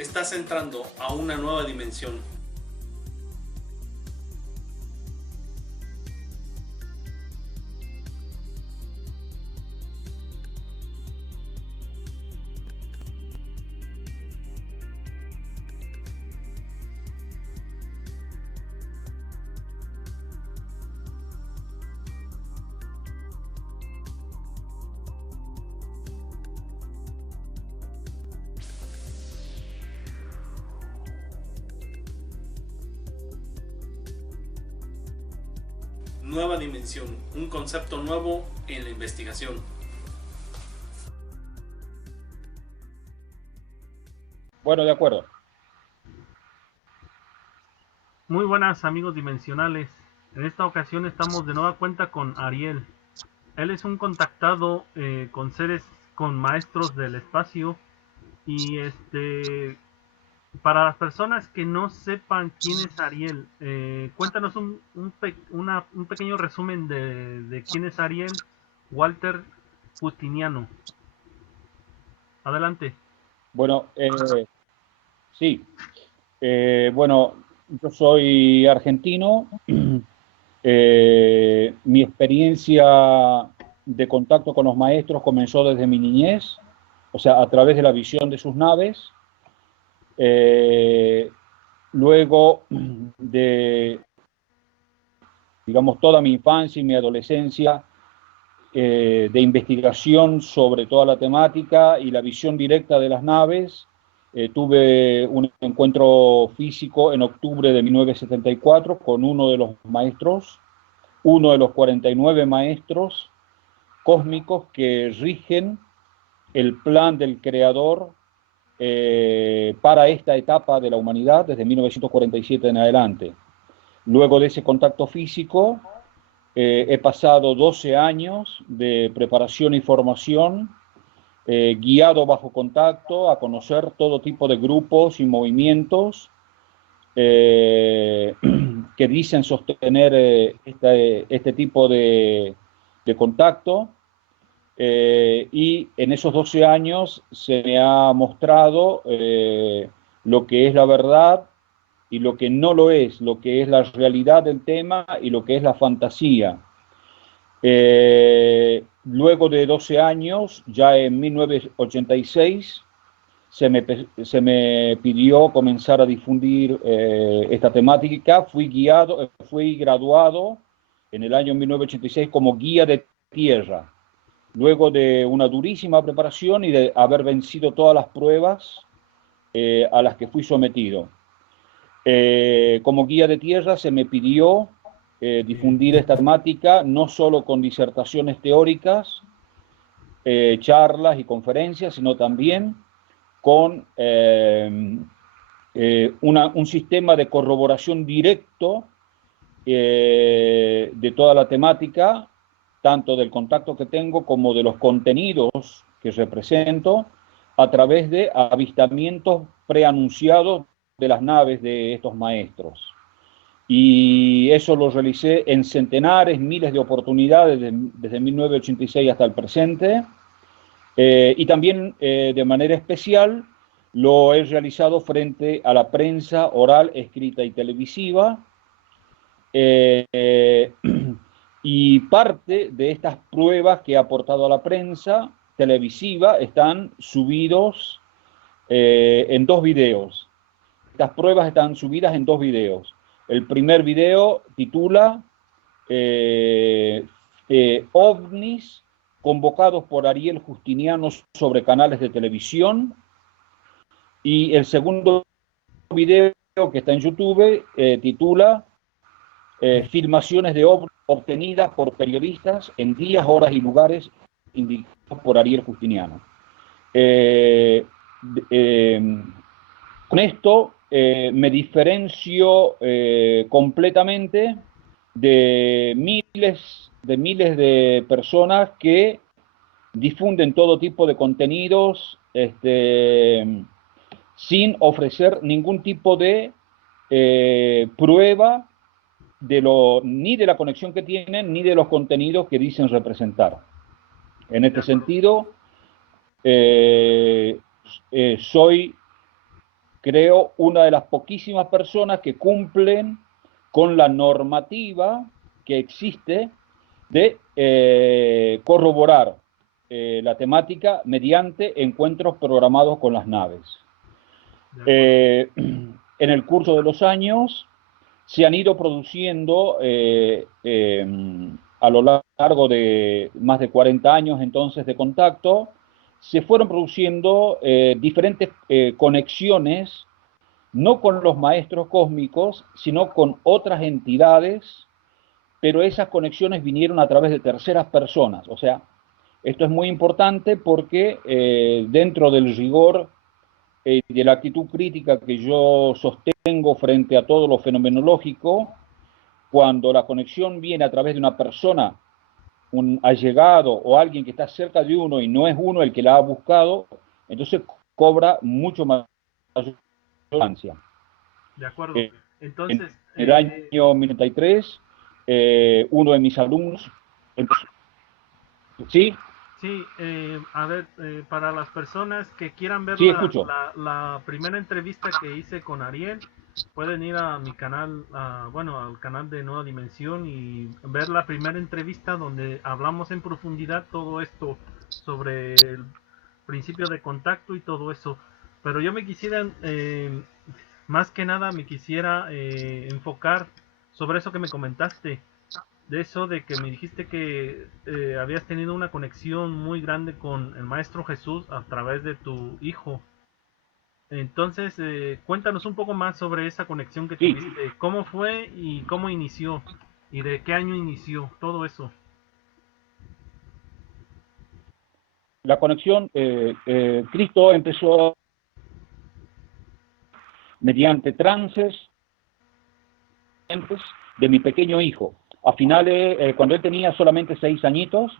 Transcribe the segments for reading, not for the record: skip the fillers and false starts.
Estás entrando a una nueva dimensión. Nueva dimensión, un concepto nuevo en la investigación. Bueno, de acuerdo. Muy buenas amigos dimensionales. En esta ocasión estamos de nueva cuenta con Ariel. Él es un contactado con seres, con maestros del espacio. Y para las personas que no sepan quién es Ariel, cuéntanos un pequeño resumen de quién es Ariel Walter Justiniano. Adelante. Bueno, sí. Bueno, yo soy argentino. Mi experiencia de contacto con los maestros comenzó desde mi niñez, o sea, a través de la visión de sus naves. Luego de, digamos, toda mi infancia y mi adolescencia, de investigación sobre toda la temática y la visión directa de las naves. Tuve un encuentro físico en octubre de 1974 con uno de los maestros, uno de los 49 maestros cósmicos que rigen el plan del creador para esta etapa de la humanidad desde 1947 en adelante. Luego de ese contacto físico, he pasado 12 años de preparación y formación, guiado bajo contacto a conocer todo tipo de grupos y movimientos que dicen sostener este tipo de contacto. Y en esos 12 años se me ha mostrado lo que es la verdad y lo que no lo es, lo que es la realidad del tema y lo que es la fantasía. Luego de 12 años, ya en 1986, se me pidió comenzar a difundir esta temática. Fui graduado en el año 1986 como guía de tierra, luego de una durísima preparación y de haber vencido todas las pruebas a las que fui sometido. Como guía de tierra se me pidió difundir esta temática no solo con disertaciones teóricas, charlas y conferencias, sino también con un sistema de corroboración directo de toda la temática, tanto del contacto que tengo como de los contenidos que represento, a través de avistamientos preanunciados de las naves de estos maestros. Y eso lo realicé en centenares, miles de oportunidades desde 1986 hasta el presente. Y también de manera especial lo he realizado frente a la prensa oral, escrita y televisiva. Y parte de estas pruebas que he aportado a la prensa televisiva están subidos en dos videos. Estas pruebas están subidas en dos videos. El primer video titula OVNIs convocados por Ariel Justiniano sobre canales de televisión. Y el segundo video, que está en YouTube, titula filmaciones de OVNIs obtenidas por periodistas en días, horas y lugares indicados por Ariel Justiniano. Con esto me diferencio completamente de miles de personas que difunden todo tipo de contenidos sin ofrecer ningún tipo de prueba ni de la conexión que tienen, ni de los contenidos que dicen representar. En este sentido, soy creo, una de las poquísimas personas que cumplen con la normativa que existe de corroborar la temática mediante encuentros programados con las naves. En el curso de los años se han ido produciendo a lo largo de más de 40 años entonces de contacto, se fueron produciendo diferentes conexiones, no con los maestros cósmicos, sino con otras entidades, pero esas conexiones vinieron a través de terceras personas. O sea, esto es muy importante porque dentro del rigor de la actitud crítica que yo sostengo frente a todo lo fenomenológico, cuando la conexión viene a través de una persona, un allegado o alguien que está cerca de uno y no es uno el que la ha buscado, entonces cobra mucho más importancia. De acuerdo. Entonces, en el año 1993, uno de mis alumnos empezó. ¿Sí? Sí, a ver, para las personas que quieran ver Sí, la primera entrevista que hice con Ariel, pueden ir a mi canal, bueno, al canal de Nueva Dimensión y ver la primera entrevista donde hablamos en profundidad todo esto sobre el principio de contacto y todo eso. Pero yo me quisiera, más que nada, me quisiera enfocar sobre eso que me comentaste, de eso de que me dijiste que habías tenido una conexión muy grande con el Maestro Jesús a través de tu hijo. Entonces, cuéntanos un poco más sobre esa conexión que tuviste, cómo fue y cómo inició, y de qué año inició, todo eso. La conexión, Cristo empezó mediante trances de mi pequeño hijo. A finales, cuando él tenía solamente 6 añitos,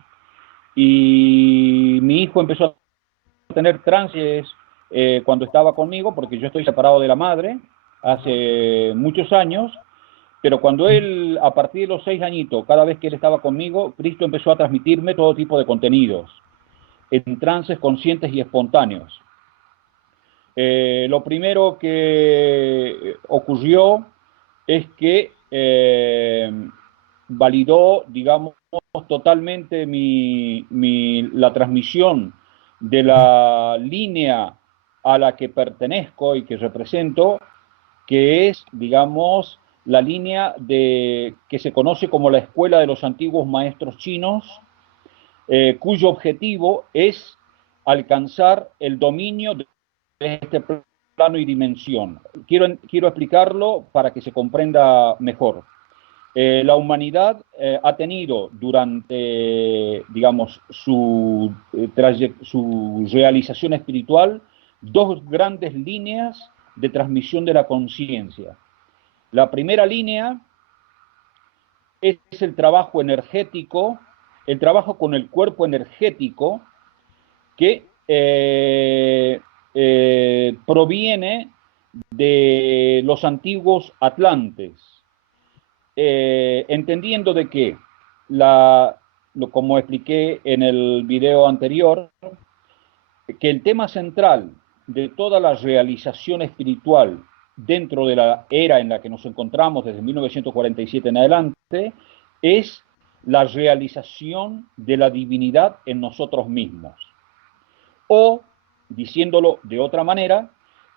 y mi hijo empezó a tener trances cuando estaba conmigo, porque yo estoy separado de la madre hace muchos años, pero cuando él, a partir de los 6 añitos, cada vez que él estaba conmigo, Cristo empezó a transmitirme todo tipo de contenidos, en trances conscientes y espontáneos. Lo primero que ocurrió es que validó, digamos, totalmente la transmisión de la línea a la que pertenezco y que represento, que es, digamos, la línea que se conoce como la Escuela de los Antiguos Maestros Chinos, cuyo objetivo es alcanzar el dominio de este plano y dimensión. Quiero explicarlo para que se comprenda mejor. La humanidad ha tenido durante, digamos, su realización espiritual dos grandes líneas de transmisión de la conciencia. La primera línea es el trabajo energético, el trabajo con el cuerpo energético que proviene de los antiguos atlantes, entendiendo de que, como expliqué en el video anterior, que el tema central de toda la realización espiritual dentro de la era en la que nos encontramos desde 1947 en adelante es la realización de la divinidad en nosotros mismos. O, diciéndolo de otra manera,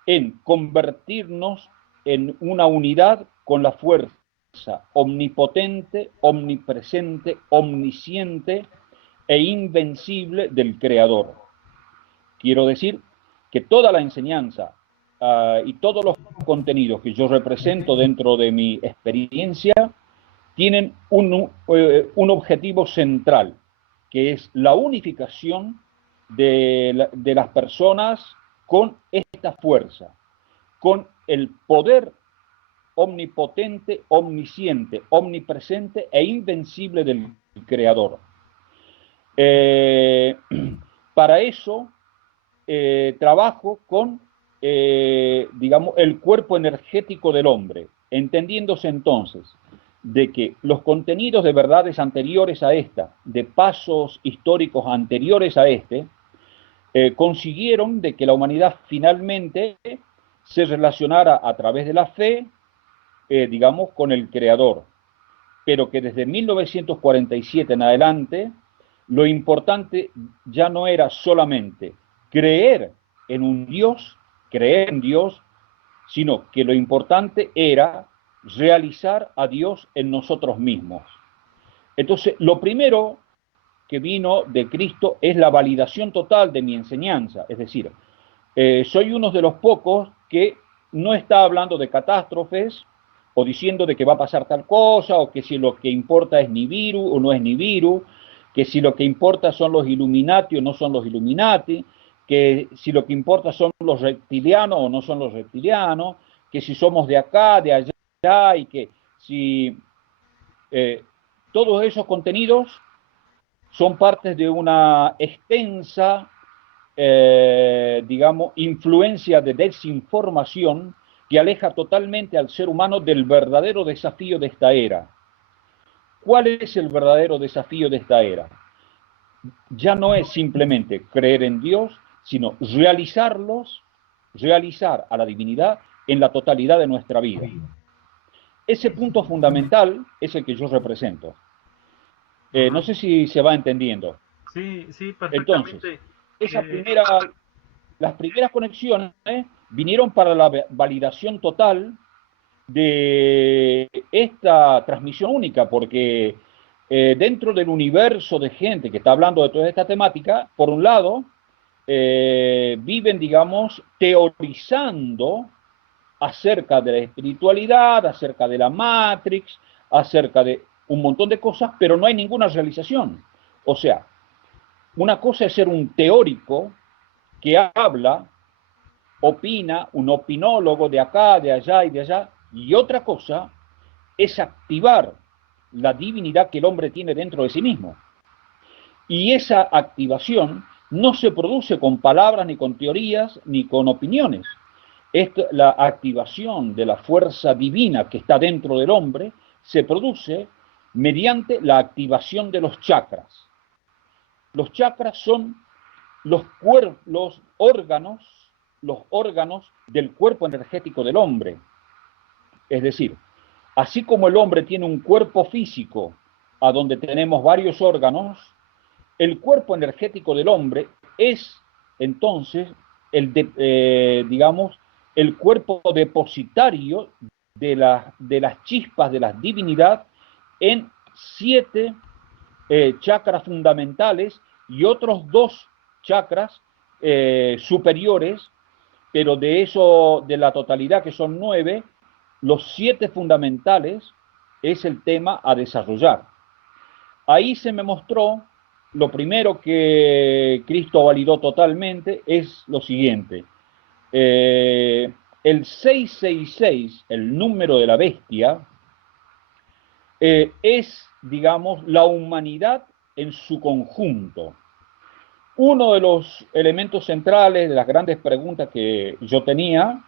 en convertirnos en una unidad con la fuerza omnipotente, omnipresente, omnisciente e invencible del Creador. Quiero decir que toda la enseñanza y todos los contenidos que yo represento dentro de mi experiencia tienen un objetivo central, que es la unificación de las personas con esta fuerza, con el poder omnipotente, omnisciente, omnipresente e invencible del Creador. Para eso trabajo con, digamos, el cuerpo energético del hombre, entendiéndose entonces de que los contenidos de verdades anteriores a esta, de pasos históricos anteriores a este, consiguieron de que la humanidad finalmente se relacionara a través de la fe, digamos, con el Creador, pero que desde 1947 en adelante, lo importante ya no era solamente creer en un Dios, creer en Dios, sino que lo importante era realizar a Dios en nosotros mismos. Entonces, lo primero que vino de Cristo es la validación total de mi enseñanza, es decir, soy uno de los pocos que no está hablando de catástrofes o diciendo de que va a pasar tal cosa, o que si lo que importa es Nibiru o no es Nibiru, que si lo que importa son los Illuminati o no son los Illuminati, que si lo que importa son los reptilianos o no son los reptilianos, que si somos de acá, de allá, y que si todos esos contenidos son partes de una extensa, digamos, influencia de desinformación que aleja totalmente al ser humano del verdadero desafío de esta era. ¿Cuál es el verdadero desafío de esta era? Ya no es simplemente creer en Dios, sino realizar a la divinidad en la totalidad de nuestra vida. Ese punto fundamental es el que yo represento. No sé si se va entendiendo. Sí, sí, perfectamente. Entonces, las primeras conexiones vinieron para la validación total de esta transmisión única, porque dentro del universo de gente que está hablando de toda esta temática, por un lado, viven, digamos, teorizando acerca de la espiritualidad, acerca de la Matrix, acerca de un montón de cosas, pero no hay ninguna realización. O sea, una cosa es ser un teórico que habla, opina, un opinólogo de acá, de allá y de allá, y otra cosa es activar la divinidad que el hombre tiene dentro de sí mismo. Y esa activación no se produce con palabras, ni con teorías, ni con opiniones. La activación de la fuerza divina que está dentro del hombre se produce mediante la activación de los chakras. Los chakras son los órganos del cuerpo energético del hombre. Es decir, así como el hombre tiene un cuerpo físico a donde tenemos varios órganos, el cuerpo energético del hombre es entonces digamos, el cuerpo depositario de las chispas de la divinidad en 7 chakras fundamentales y otros 2 chakras superiores, pero de la totalidad que son 9, los 7 fundamentales es el tema a desarrollar. Ahí se me mostró, lo primero que Cristo validó totalmente es lo siguiente. El 666, el número de la bestia, es, digamos, la humanidad en su conjunto. Uno de los elementos centrales de las grandes preguntas que yo tenía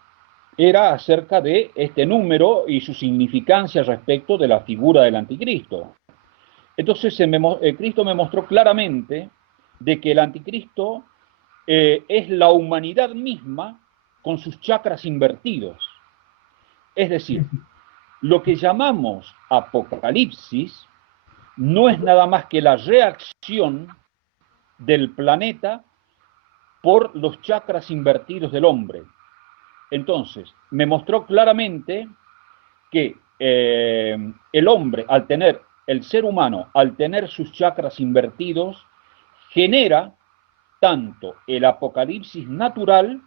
era acerca de este número y su significancia respecto de la figura del anticristo. Entonces Cristo me mostró claramente de que el anticristo es la humanidad misma con sus chakras invertidos. Es decir, lo que llamamos apocalipsis no es nada más que la reacción del planeta por los chakras invertidos del hombre. Entonces, me mostró claramente que el ser humano, al tener sus chakras invertidos, genera tanto el apocalipsis natural,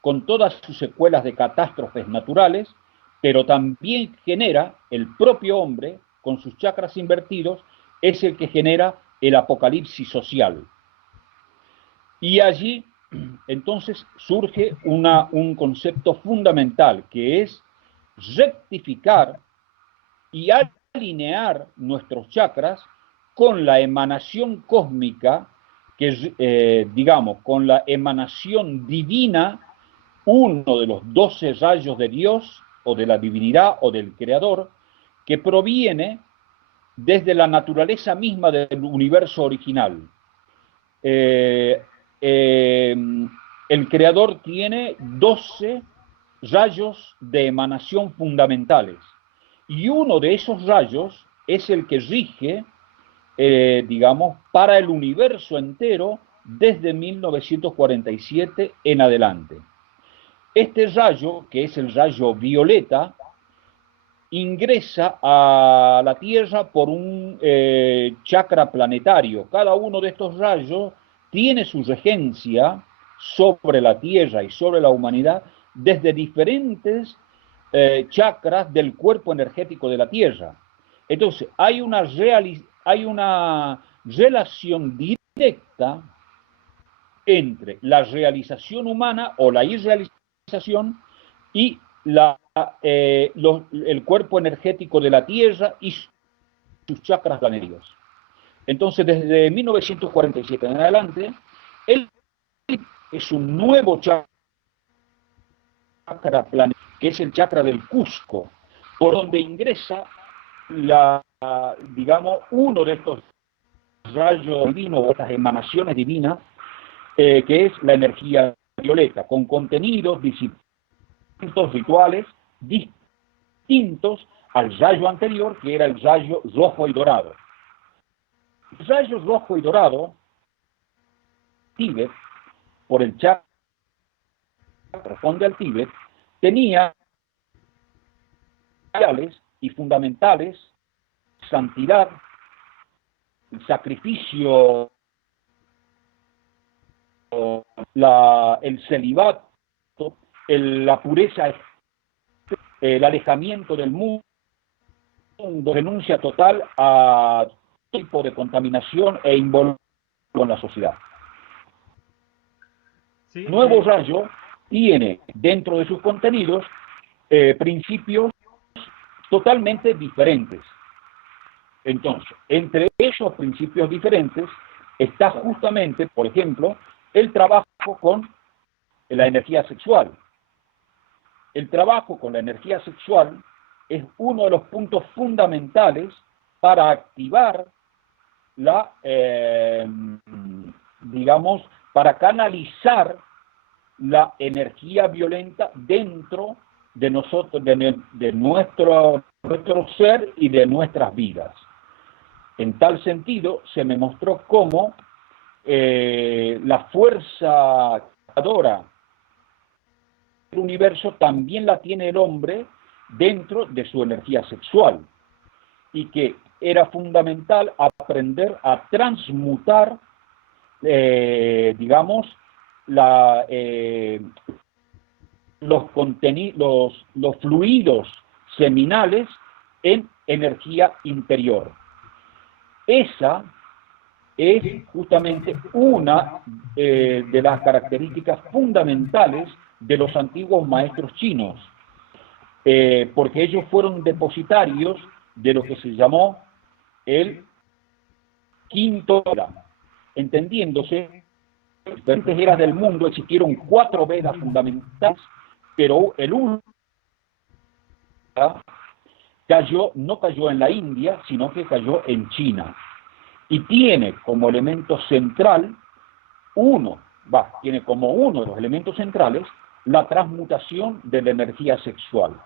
con todas sus secuelas de catástrofes naturales, pero también genera el propio hombre, con sus chakras invertidos, es el que genera el apocalipsis social. Y allí, entonces, surge un concepto fundamental, que es rectificar y alinear nuestros chakras con la emanación cósmica, digamos, con la emanación divina, uno de los 12 rayos de Dios, o de la divinidad, o del Creador, que proviene desde la naturaleza misma del universo original. El Creador tiene 12 rayos de emanación fundamentales. Y uno de esos rayos es el que rige, digamos, para el universo entero desde 1947 en adelante. Este rayo, que es el rayo violeta, ingresa a la Tierra por un chakra planetario. Cada uno de estos rayos tiene su regencia sobre la Tierra y sobre la humanidad desde diferentes chakras del cuerpo energético de la Tierra. Entonces, hay una relación directa entre la realización humana o la irrealización y el cuerpo energético de la Tierra y sus chakras planetarios. Entonces, desde 1947 en adelante, él es un nuevo chakra planetario, que es el chakra del Cusco, por donde ingresa digamos, uno de estos rayos divinos o estas emanaciones divinas, que es la energía violeta, con contenidos, distintos rituales distintos al rayo anterior, que era el rayo rojo y dorado. El rayo rojo y dorado, Tíbet, por el chakra que corresponde al Tíbet, tenía y fundamentales, santidad, el sacrificio, el celibato, la pureza, el alejamiento del mundo, renuncia total a todo tipo de contaminación e involucro en la sociedad. Sí, Nuevo Rayo tiene dentro de sus contenidos principios totalmente diferentes. Entonces, entre esos principios diferentes está justamente, por ejemplo, el trabajo con la energía sexual. El trabajo con la energía sexual es uno de los puntos fundamentales para activar digamos, para canalizar la energía violenta dentro de nosotros, de nuestro ser y de nuestras vidas. En tal sentido, se me mostró cómo la fuerza creadora del universo también la tiene el hombre dentro de su energía sexual, y que era fundamental aprender a transmutar, digamos, los fluidos seminales en energía interior. Esa es justamente una de las características fundamentales de los antiguos maestros chinos, porque ellos fueron depositarios de lo que se llamó el quinto Veda, entendiéndose que en diferentes eras del mundo existieron 4 Vedas fundamentales, pero el último no cayó en la India, sino que cayó en China. Y tiene como elemento central tiene como uno de los elementos centrales la transmutación de la energía sexual.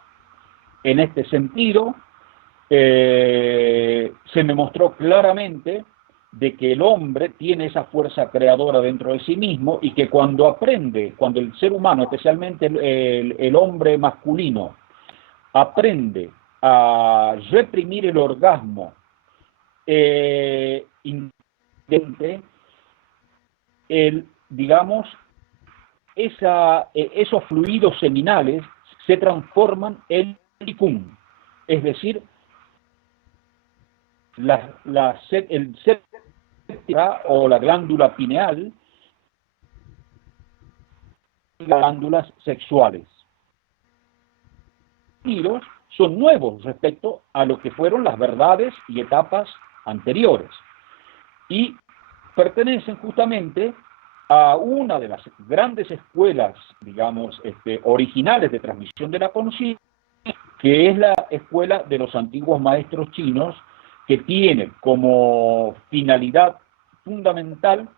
En este sentido, se me mostró claramente de que el hombre tiene esa fuerza creadora dentro de sí mismo, y que cuando el ser humano, especialmente el hombre masculino, aprende a reprimir el orgasmo, digamos, esos fluidos seminales se transforman en Qigong, es decir, el o la glándula pineal, glándulas sexuales. Son nuevos respecto a lo que fueron las verdades y etapas anteriores, y pertenecen justamente a una de las grandes escuelas, digamos, originales de transmisión de la conciencia, que es la escuela de los antiguos maestros chinos, que tiene como finalidad fundamental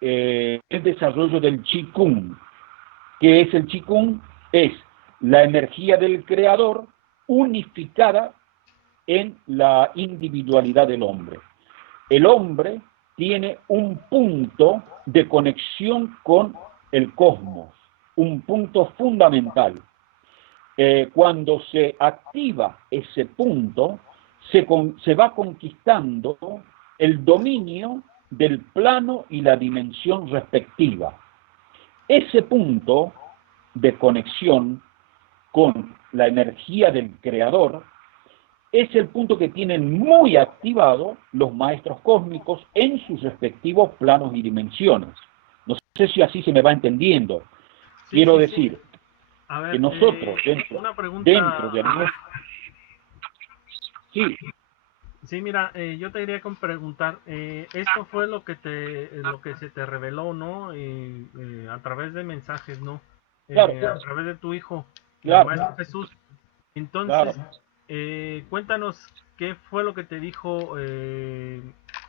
el desarrollo del Qigong. ¿Qué es el Qigong? Es la energía del creador unificada en la individualidad del hombre. El hombre tiene un punto de conexión con el cosmos, un punto fundamental. Cuando se activa ese punto, se va conquistando el dominio del plano y la dimensión respectiva. Ese punto de conexión con la energía del creador es el punto que tienen muy activado los maestros cósmicos en sus respectivos planos y dimensiones. No sé si así se me va entendiendo. Sí, Quiero sí, decir sí. A ver, que nosotros, una pregunta. dentro de... Sí, Sí, mira, yo te quería preguntar, esto fue lo que se te reveló, ¿no? A través de mensajes, ¿no? claro, A través de tu hijo, el claro, Maestro Jesús. claro. Entonces, cuéntanos qué fue lo que te dijo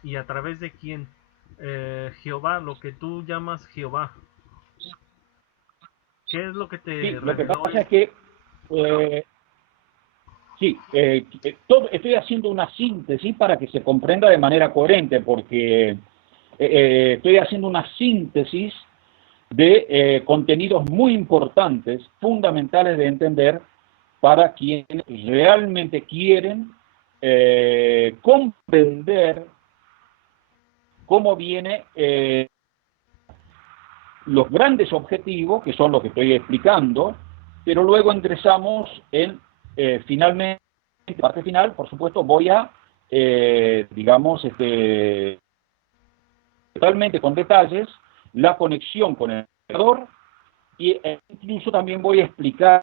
y a través de quién. Jehová, lo que tú llamas Jehová. ¿Qué es lo que te Sí, lo que reveló pasa él? es que sí, estoy haciendo una síntesis para que se comprenda de manera coherente, porque estoy haciendo una síntesis de contenidos muy importantes, fundamentales de entender para quienes realmente quieren comprender cómo viene los grandes objetivos, que son los que estoy explicando, pero luego ingresamos en, finalmente, en la parte final, por supuesto, voy a, digamos, totalmente con detalles, la conexión con el creador, e incluso también voy a explicar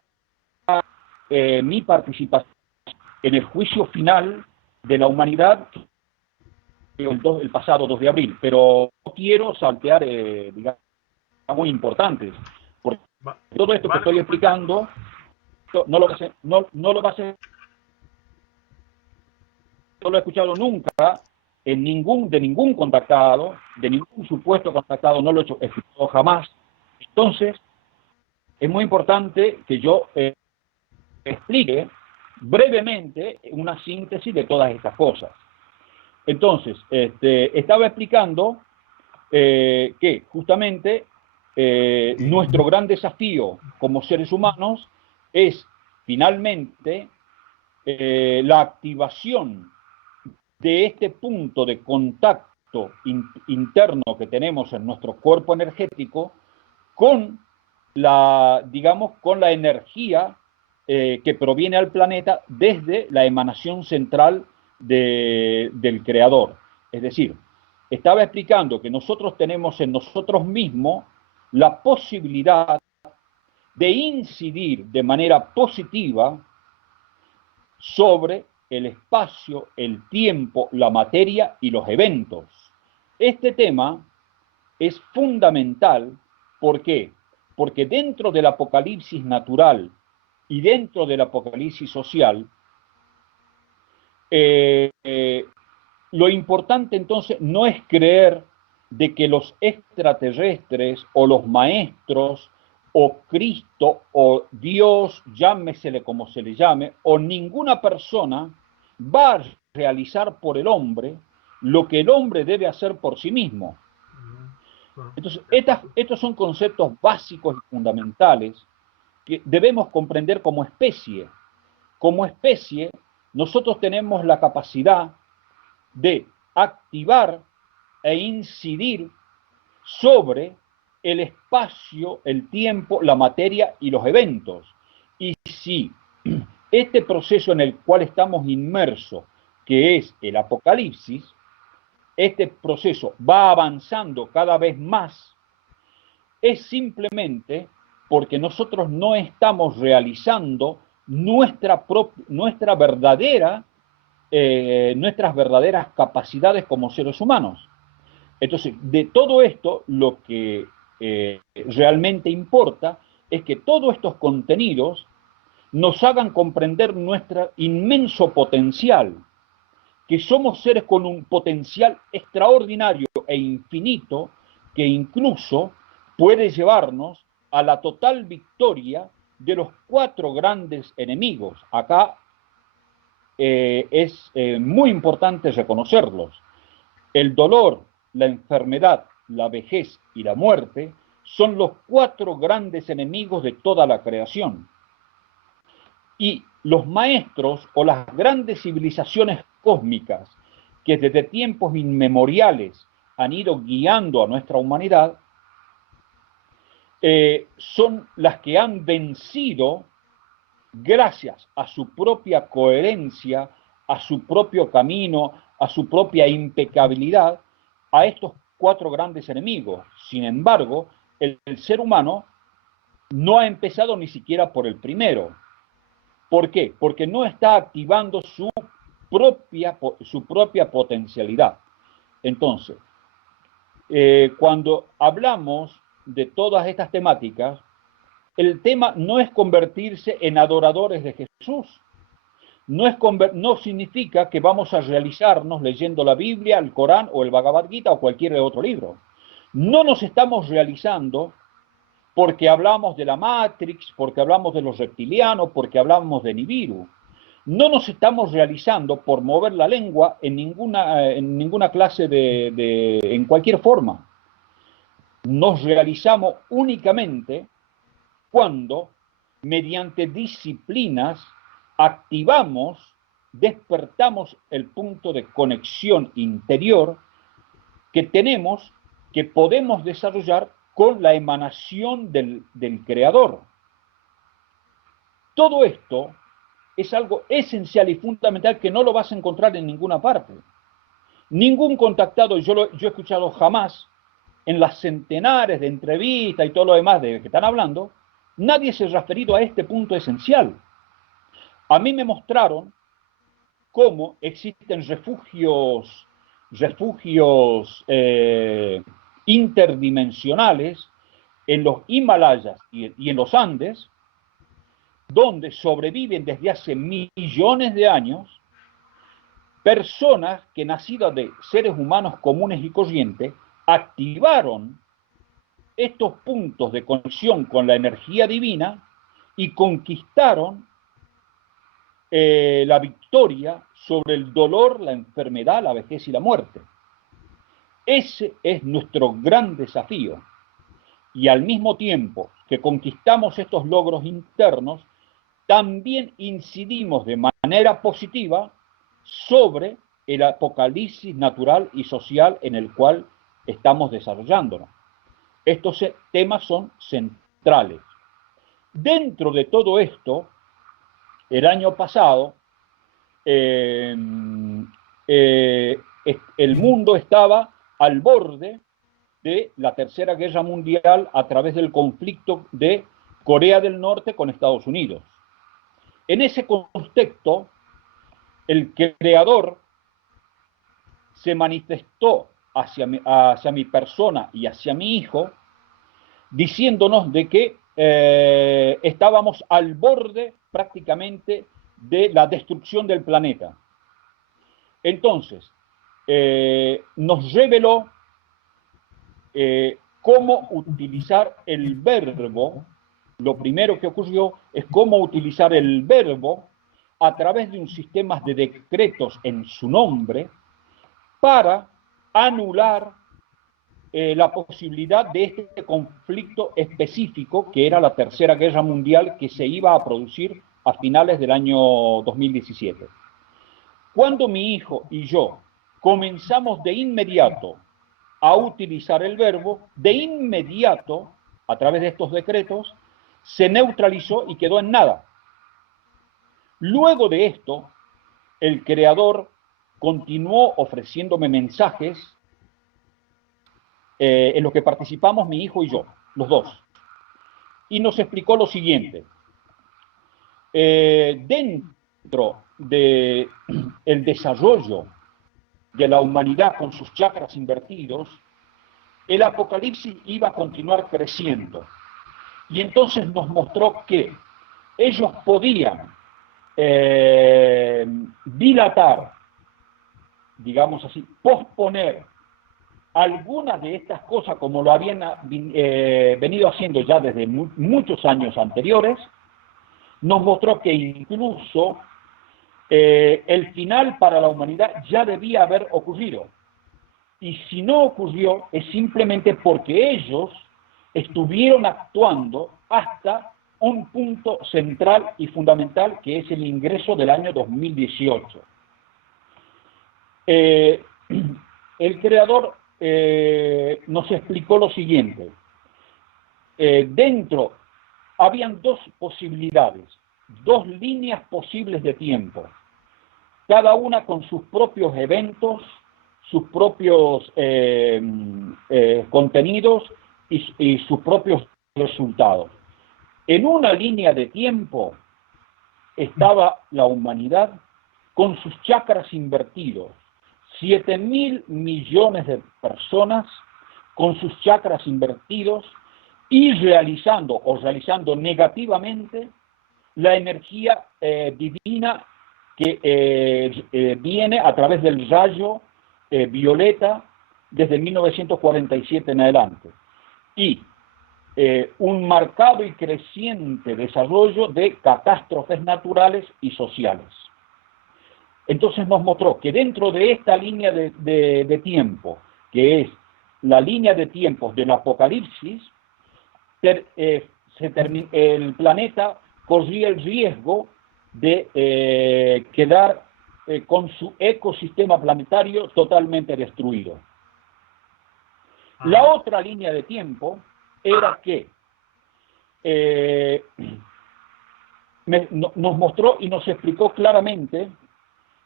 mi participación en el juicio final de la humanidad el pasado 2 de abril, pero no quiero saltear, digamos, muy importantes, porque todo esto que Vale, estoy explicando no lo, no lo va a hacer, no lo he escuchado nunca de ningún contactado, de ningún supuesto contactado, no lo he escuchado jamás. Entonces, es muy importante que yo explique brevemente una síntesis de todas estas cosas. Entonces, estaba explicando que justamente nuestro gran desafío como seres humanos es finalmente la activación de este punto de contacto interno que tenemos en nuestro cuerpo energético con la, digamos, con la energía que proviene al planeta desde la emanación central del creador. Es decir, estaba explicando que nosotros tenemos en nosotros mismos la posibilidad de incidir de manera positiva sobre el espacio, el tiempo, la materia y los eventos. Este tema es fundamental. ¿Por qué? Porque dentro del apocalipsis natural y dentro del apocalipsis social, lo importante entonces no es creer de que los extraterrestres o los maestros o Cristo o Dios, llámesele como se le llame, o ninguna persona va a realizar por el hombre lo que el hombre debe hacer por sí mismo. Entonces, estos son conceptos básicos y fundamentales que debemos comprender como especie. Como especie, nosotros tenemos la capacidad de activar e incidir sobre el espacio, el tiempo, la materia y los eventos. Y si este proceso en el cual estamos inmersos, que es el apocalipsis, este proceso va avanzando cada vez más, es simplemente porque nosotros no estamos realizando nuestras verdaderas capacidades como seres humanos. Entonces, de todo esto, lo que realmente importa es que todos estos contenidos nos hagan comprender nuestro inmenso potencial, que somos seres con un potencial extraordinario e infinito, que incluso puede llevarnos a la total victoria de los 4 grandes enemigos. Acá es muy importante reconocerlos. El dolor, la enfermedad, la vejez y la muerte son los 4 grandes enemigos de toda la creación. Y los maestros o las grandes civilizaciones cósmicas que desde tiempos inmemoriales han ido guiando a nuestra humanidad, son las que han vencido, gracias a su propia coherencia, a su propio camino, a su propia impecabilidad, a estos 4 grandes enemigos. Sin embargo, el ser humano no ha empezado ni siquiera por el primero. ¿Por qué? Porque no está activando su propia potencialidad. Entonces, cuando hablamos de todas estas temáticas, el tema no es convertirse en adoradores de Jesús. No significa que vamos a realizarnos leyendo la Biblia, el Corán o el Bhagavad Gita o cualquier otro libro. No nos estamos realizando porque hablamos de la Matrix, porque hablamos de los reptilianos, porque hablamos de Nibiru. No nos estamos realizando por mover la lengua en ninguna clase en cualquier forma. Nos realizamos únicamente cuando, mediante disciplinas, activamos, despertamos el punto de conexión interior que tenemos, que podemos desarrollar con la emanación del Creador. Todo esto es algo esencial y fundamental que no lo vas a encontrar en ninguna parte. Ningún contactado, yo he escuchado jamás, en las centenares de entrevistas y todo lo demás de que están hablando, nadie se ha referido a este punto esencial. A mí me mostraron cómo existen refugios interdimensionales en los Himalayas y en los Andes, donde sobreviven desde hace millones de años personas que, nacidas de seres humanos comunes y corrientes, activaron estos puntos de conexión con la energía divina y conquistaron la victoria sobre el dolor, la enfermedad, la vejez y la muerte. Ese es nuestro gran desafío. Y al mismo tiempo que conquistamos estos logros internos, también incidimos de manera positiva sobre el apocalipsis natural y social en el cual estamos desarrollándonos. Estos temas son centrales. Dentro de todo esto, el año pasado, el mundo estaba al borde de la Tercera Guerra Mundial a través del conflicto de Corea del Norte con Estados Unidos. En ese contexto, el Creador se manifestó hacia mi persona y hacia mi hijo, diciéndonos de que estábamos al borde prácticamente de la destrucción del planeta. Entonces, nos reveló cómo utilizar el verbo. Lo primero que ocurrió es cómo utilizar el verbo a través de un sistema de decretos en su nombre para anular la posibilidad de este conflicto específico que era la Tercera Guerra Mundial que se iba a producir a finales del año 2017. Cuando mi hijo y yo comenzamos de inmediato a utilizar el verbo, de inmediato, a través de estos decretos, se neutralizó y quedó en nada. Luego de esto, el Creador continuó ofreciéndome mensajes en los que participamos mi hijo y yo, los dos. Y nos explicó lo siguiente. Dentro del desarrollo de la humanidad con sus chakras invertidos, el apocalipsis iba a continuar creciendo. Y entonces nos mostró que ellos podían dilatar, digamos así, posponer algunas de estas cosas como lo habían venido haciendo ya desde muchos años anteriores, nos mostró que incluso el final para la humanidad ya debía haber ocurrido. Y si no ocurrió, es simplemente porque ellos estuvieron actuando hasta un punto central y fundamental, que es el ingreso del año 2018. El creador nos explicó lo siguiente. Dentro habían dos posibilidades, dos líneas posibles de tiempo, cada una con sus propios eventos, sus propios contenidos y sus propios resultados. En una línea de tiempo estaba la humanidad con sus chakras invertidos, 7.000 millones de personas con sus chakras invertidos y realizando negativamente la energía divina que viene a través del rayo violeta desde 1947 en adelante. Y un marcado y creciente desarrollo de catástrofes naturales y sociales. Entonces nos mostró que dentro de esta línea de tiempo, que es la línea de tiempos del Apocalipsis, el planeta corría el riesgo de quedar con su ecosistema planetario totalmente destruido. La otra línea de tiempo era que nos mostró y nos explicó claramente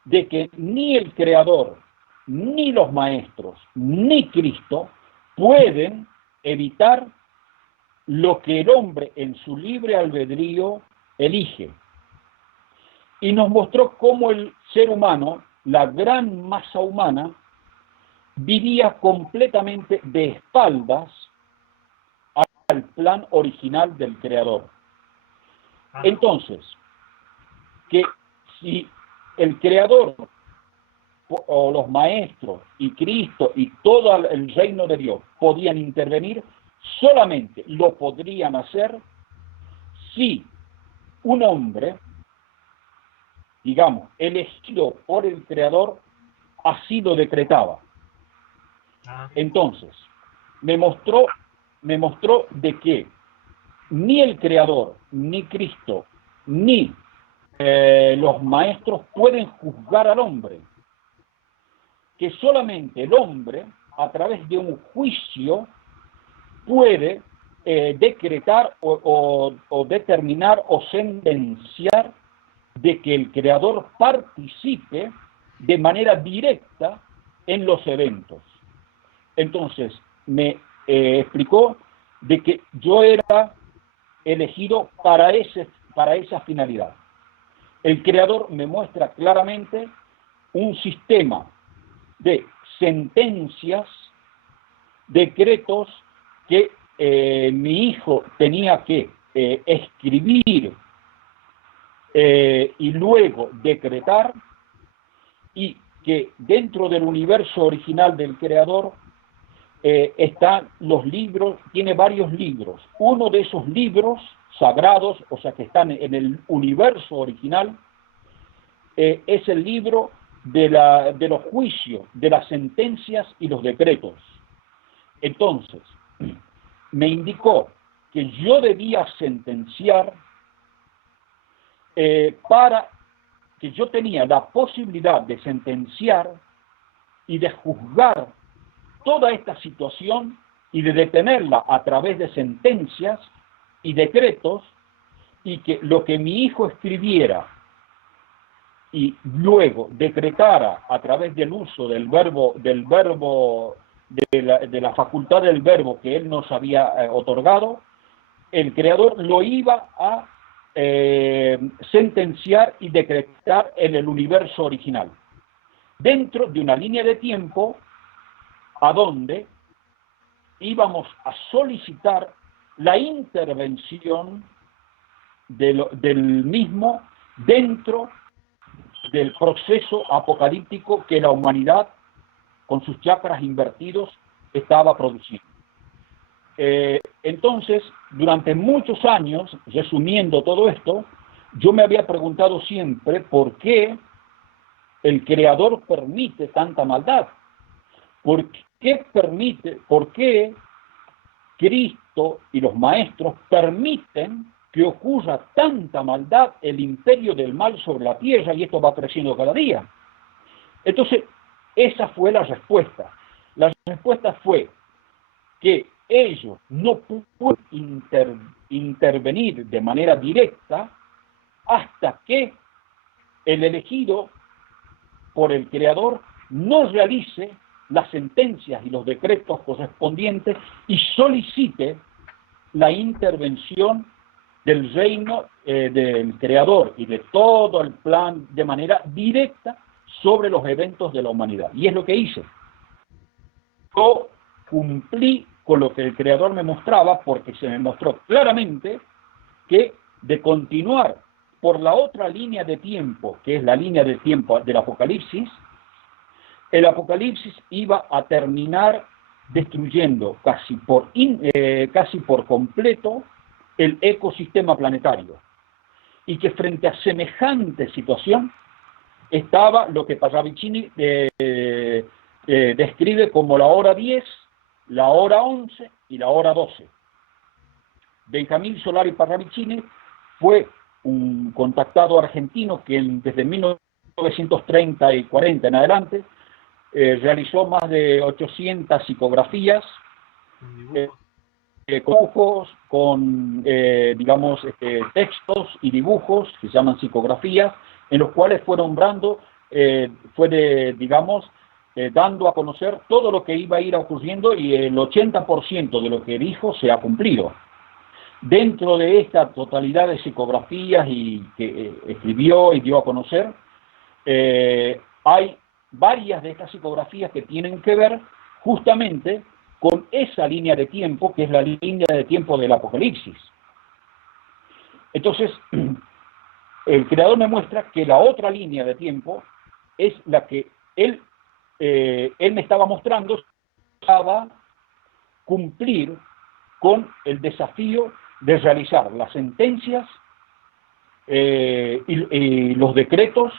de que ni el Creador, ni los maestros, ni Cristo pueden evitar lo que el hombre en su libre albedrío elige. Y nos mostró cómo el ser humano, la gran masa humana, vivía completamente de espaldas al plan original del Creador. Entonces, que si el Creador o los maestros y Cristo y todo el reino de Dios podían intervenir, solamente lo podrían hacer si un hombre, digamos, elegido por el Creador, así lo decretaba. Entonces, me mostró de que ni el Creador, ni Cristo, ni los maestros pueden juzgar al hombre, que solamente el hombre, a través de un juicio, puede decretar o determinar o sentenciar de que el Creador participe de manera directa en los eventos. Entonces, me explicó de que yo era elegido para esa finalidad. El Creador me muestra claramente un sistema de sentencias, decretos que mi hijo tenía que escribir y luego decretar, y que dentro del universo original del Creador están los libros, tiene varios libros. Uno de esos libros sagrados, o sea que están en el universo original, es el libro de los juicios, de las sentencias y los decretos. Entonces, me indicó que yo debía sentenciar para que yo tenía la posibilidad de sentenciar y de juzgar toda esta situación y de detenerla a través de sentencias y decretos, y que lo que mi hijo escribiera y luego decretara a través del uso del verbo de la facultad del verbo que él nos había otorgado, el Creador lo iba a sentenciar y decretar en el universo original, dentro de una línea de tiempo a donde íbamos a solicitar la intervención del mismo dentro del proceso apocalíptico que la humanidad, con sus chakras invertidos, estaba produciendo. Entonces, durante muchos años, resumiendo todo esto, yo me había preguntado siempre por qué el Creador permite tanta maldad. ¿Por qué Cristo y los maestros permiten que ocurra tanta maldad, el imperio del mal sobre la tierra, y esto va creciendo cada día? Entonces, esa fue la respuesta. La respuesta fue que ellos no pueden intervenir de manera directa hasta que el elegido por el Creador no realice las sentencias y los decretos correspondientes y solicite la intervención del reino del Creador y de todo el plan de manera directa sobre los eventos de la humanidad. Y es lo que hice. Yo cumplí con lo que el Creador me mostraba, porque se me mostró claramente que de continuar por la otra línea de tiempo, que es la línea de tiempo del Apocalipsis, el Apocalipsis iba a terminar destruyendo casi por completo el ecosistema planetario, y que frente a semejante situación estaba lo que Parravicini describe como la hora 10, la hora 11 y la hora 12. Benjamín Solari Parravicini fue un contactado argentino que desde 1930 y 40 en adelante realizó más de 800 psicografías, dibujos, con textos y dibujos que se llaman psicografías, en los cuales fue nombrando, dando a conocer todo lo que iba a ir ocurriendo, y el 80% de lo que dijo se ha cumplido. Dentro de esta totalidad de psicografías que escribió y dio a conocer, hay varias de estas psicografías que tienen que ver justamente con esa línea de tiempo, que es la línea de tiempo del Apocalipsis. Entonces, el Creador me muestra que la otra línea de tiempo es la que él me estaba mostrando para cumplir con el desafío de realizar las sentencias y los decretos,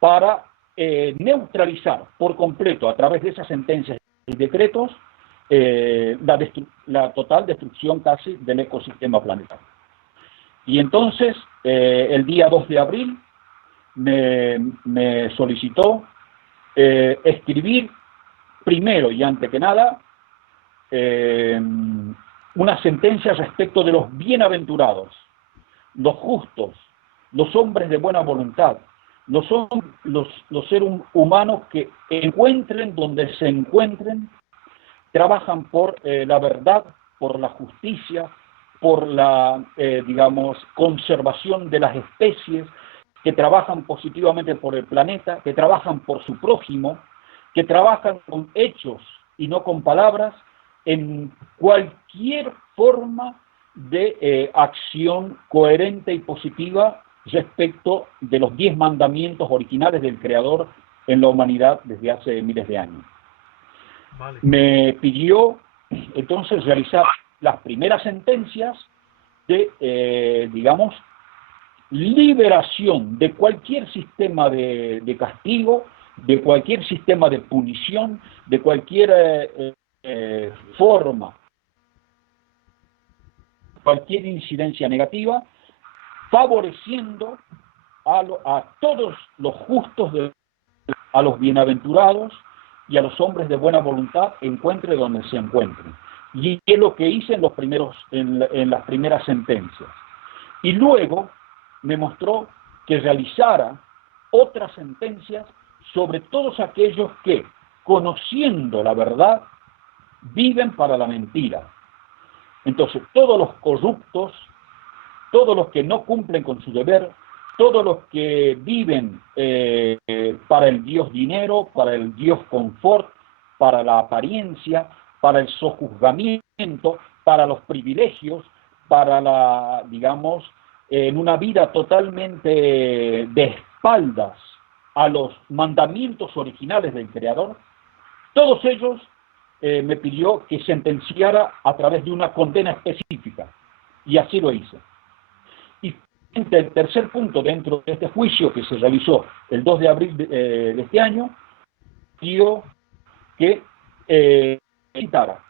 para neutralizar por completo a través de esas sentencias y decretos la total destrucción casi del ecosistema planetario. Y entonces, el día 2 de abril, me solicitó escribir primero y antes que nada una sentencia respecto de los bienaventurados, los justos, los hombres de buena voluntad, los seres humanos que encuentren donde se encuentren, trabajan por la verdad, por la justicia, por la, conservación de las especies, que trabajan positivamente por el planeta, que trabajan por su prójimo, que trabajan con hechos y no con palabras, en cualquier forma de acción coherente y positiva respecto de los 10 mandamientos originales del Creador en la humanidad desde hace miles de años. Vale. Me pidió entonces realizar las primeras sentencias de, liberación de cualquier sistema de castigo, de cualquier sistema de punición, de cualquier forma, cualquier incidencia negativa, favoreciendo a todos los justos, a los bienaventurados y a los hombres de buena voluntad, encuentre donde se encuentren. Y es lo que hice en las primeras sentencias. Y luego me mostró que realizara otras sentencias sobre todos aquellos que, conociendo la verdad, viven para la mentira. Entonces, todos los corruptos, todos los que no cumplen con su deber, todos los que viven para el Dios dinero, para el Dios confort, para la apariencia, para el sojuzgamiento, para los privilegios, para la, en una vida totalmente de espaldas a los mandamientos originales del Creador, todos ellos me pidió que sentenciara a través de una condena específica, y así lo hice. el tercer punto dentro de este juicio que se realizó el 2 de abril de este año, pidió que citara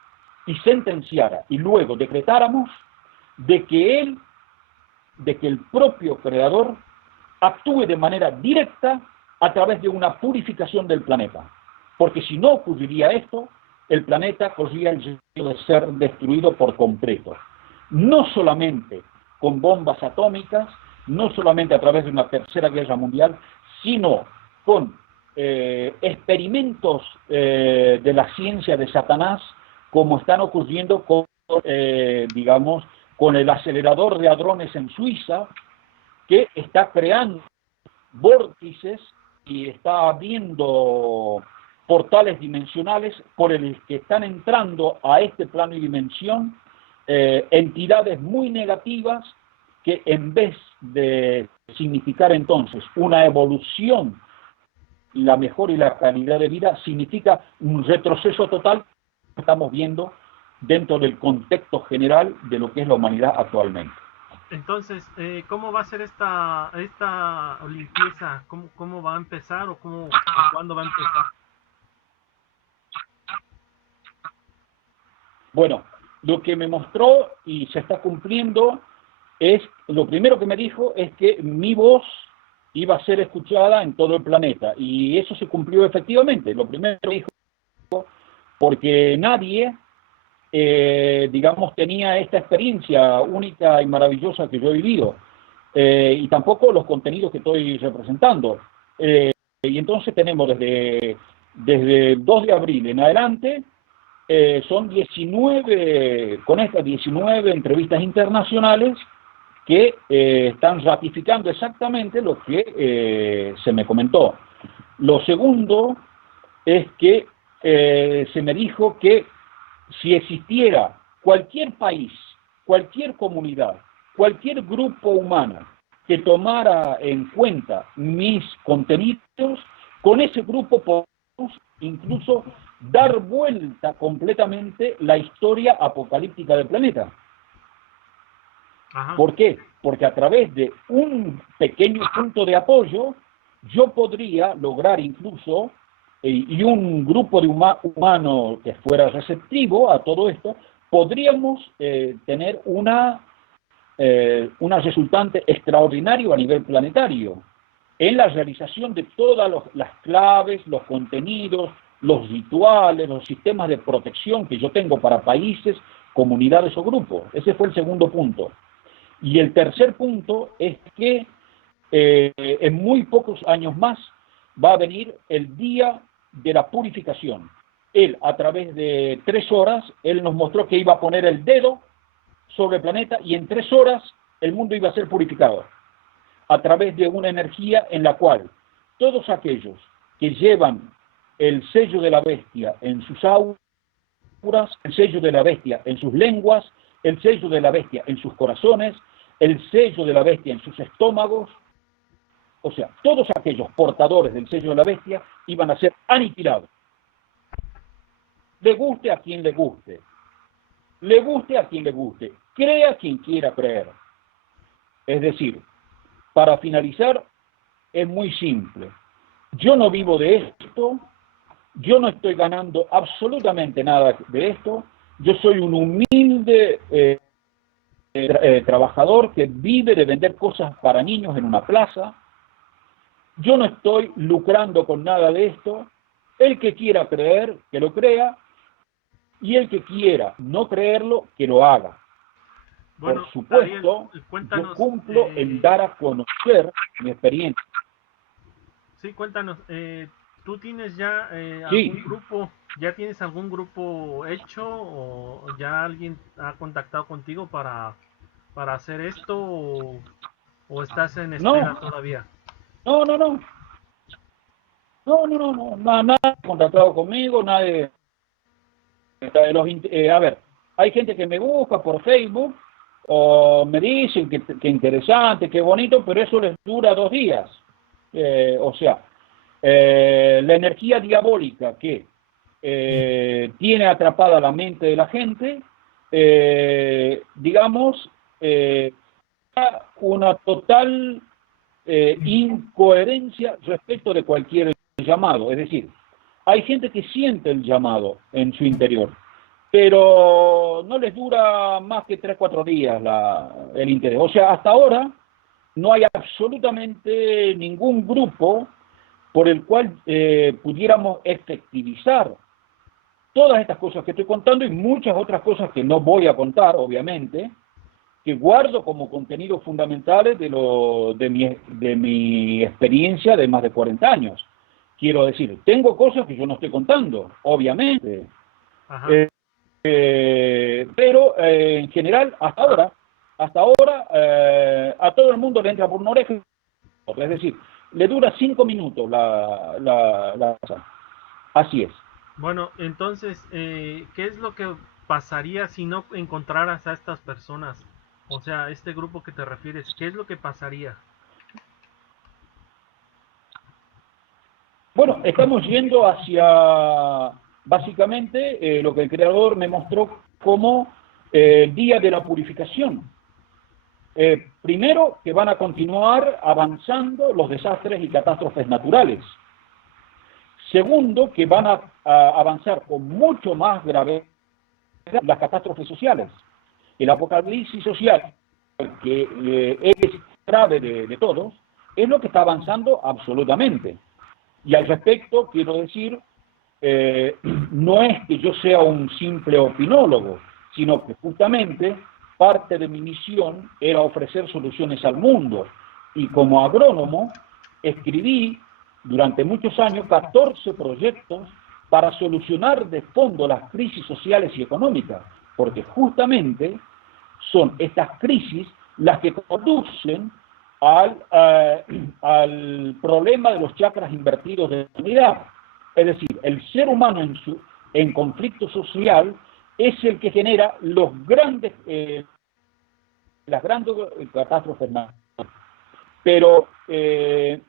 y sentenciara y luego decretáramos de que el propio creador actúe de manera directa a través de una purificación del planeta. Porque si no ocurriría esto, el planeta corría el riesgo de ser destruido por completo. No solamente con bombas atómicas, no solamente a través de una tercera guerra mundial, sino con experimentos de la ciencia de Satanás, como están ocurriendo con, digamos, con el acelerador de hadrones en Suiza, que está creando vórtices y está abriendo portales dimensionales por el que están entrando a este plano y dimensión entidades muy negativas que, en vez de significar entonces una evolución, la mejor y la calidad de vida, significa un retroceso total que estamos viendo dentro del contexto general de lo que es la humanidad actualmente. Entonces, ¿cómo va a ser esta limpieza? ¿Cómo va a empezar o cuándo va a empezar? Bueno, lo que me mostró y se está cumpliendo es, lo primero que me dijo es que mi voz iba a ser escuchada en todo el planeta, y eso se cumplió efectivamente. Lo primero que dijo, porque nadie, digamos, tenía esta experiencia única y maravillosa que yo he vivido, y tampoco los contenidos que estoy representando. Y entonces tenemos desde el 2 de abril en adelante, son 19, con estas 19 entrevistas internacionales que están ratificando exactamente lo que se me comentó. Lo segundo es que se me dijo que si existiera cualquier país, cualquier comunidad, cualquier grupo humano que tomara en cuenta mis contenidos, con ese grupo podemos incluso dar vuelta completamente la historia apocalíptica del planeta. Ajá. ¿Por qué? Porque a través de un pequeño punto de apoyo, yo podría lograr incluso, y un grupo de humanos que fuera receptivo a todo esto, podríamos tener una resultante extraordinario a nivel planetario en la realización de todas las claves, los contenidos, los rituales, los sistemas de protección que yo tengo para países, comunidades o grupos. Ese fue el segundo punto. Y el tercer punto es que en muy pocos años más va a venir el día de la purificación. Él, a través de 3 horas, él nos mostró que iba a poner el dedo sobre el planeta y en 3 horas el mundo iba a ser purificado a través de una energía en la cual todos aquellos que llevan el sello de la bestia en sus auras, el sello de la bestia en sus lenguas, el sello de la bestia en sus corazones, el sello de la bestia en sus estómagos, o sea, todos aquellos portadores del sello de la bestia iban a ser aniquilados. Le guste a quien le guste, le guste a quien le guste, crea quien quiera creer. Es decir, para finalizar, es muy simple. Yo no vivo de esto, yo no estoy ganando absolutamente nada de esto, yo soy un humilde trabajador que vive de vender cosas para niños en una plaza. Yo no estoy lucrando con nada de esto. El que quiera creer, que lo crea, y el que quiera no creerlo, que lo haga. Bueno, por supuesto, Ariel, yo cumplo en dar a conocer mi experiencia. Sí, cuéntanos, ¿tú tienes ya Sí. algún grupo, ya tienes algún grupo hecho o ya alguien ha contactado contigo para hacer esto o estás en espera todavía? No, nadie ha contactado conmigo, nadie. A ver, hay gente que me busca por Facebook o me dicen que interesante, que bonito, pero eso les dura 2 días. O sea, la energía diabólica que tiene atrapada la mente de la gente, digamos, una total incoherencia respecto de cualquier llamado. Es decir, hay gente que siente el llamado en su interior, pero no les dura más que 3 o 4 días el interés. O sea, hasta ahora no hay absolutamente ningún grupo por el cual pudiéramos efectivizar todas estas cosas que estoy contando y muchas otras cosas que no voy a contar, obviamente, que guardo como contenidos fundamentales de mi experiencia de más de 40 años. Quiero decir, tengo cosas que yo no estoy contando, obviamente. Pero en general, hasta ahora, a todo el mundo le entra por una oreja, es decir, le dura 5 minutos así es. Bueno, entonces, ¿qué es lo que pasaría si no encontraras a estas personas? O sea, este grupo que te refieres, ¿qué es lo que pasaría? Bueno, estamos yendo hacia, básicamente, lo que el creador me mostró como el día de la purificación. Primero, que van a continuar avanzando los desastres y catástrofes naturales. Segundo, que van a avanzar con mucho más gravedad las catástrofes sociales. El apocalipsis social, que es grave de todos, es lo que está avanzando absolutamente. Y al respecto, quiero decir, no es que yo sea un simple opinólogo, sino que justamente parte de mi misión era ofrecer soluciones al mundo. Y como agrónomo, escribí durante muchos años 14 proyectos para solucionar de fondo las crisis sociales y económicas, porque justamente son estas crisis las que conducen al problema de los chakras invertidos de la humanidad. Es decir, el ser humano en conflicto social es el que genera las grandes catástrofes naturales. Pero